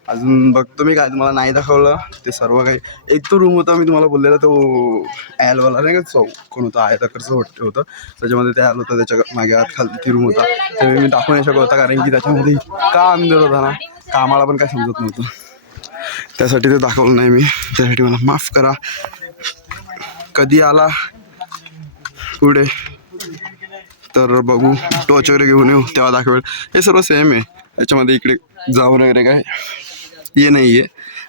अजून बघतो मी, काय तुम्हाला नाही दाखवलं ते सर्व काही. एक तो रूम होता मी तुम्हाला बोललेला, तो ॲलवाला नाही का, कोण होता आयताकरचं होतं, त्याच्यामध्ये ते ॲल होतं, त्याच्या मागे आत खाली ती रूम होता. ते मी दाखवू नाही शकत होता, कारण की त्याच्यामध्ये इतका अंधेर होता ना, कामाला पण काय समजत नव्हतं. त्यासाठी ते दाखवलं नाही मी, त्यासाठी मला माफ करा. कधी आला पुढे तर बघू, टॉर्च वगैरे घेऊन येऊ तेव्हा दाखवेल. हे सर्व सेम आहे, याच्यामध्ये इकडे जाऊन वगैरे काय हे नाही आहे,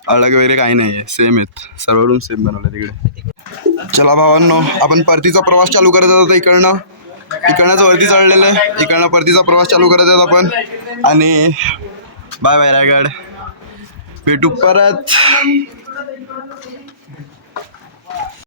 अलग वगैरे काही नाही आहे, सेम आहेत सर्व रूम, सेम बनवले तिकडे. चला भावांनो, आपण परतीचा प्रवास चालू करत होतो इकडनंच वरती चढलेलं आहे. इकडनं परतीचा प्रवास चालू करत आहोत आपण. आणि बाय बाय रायगड, भेटू परत.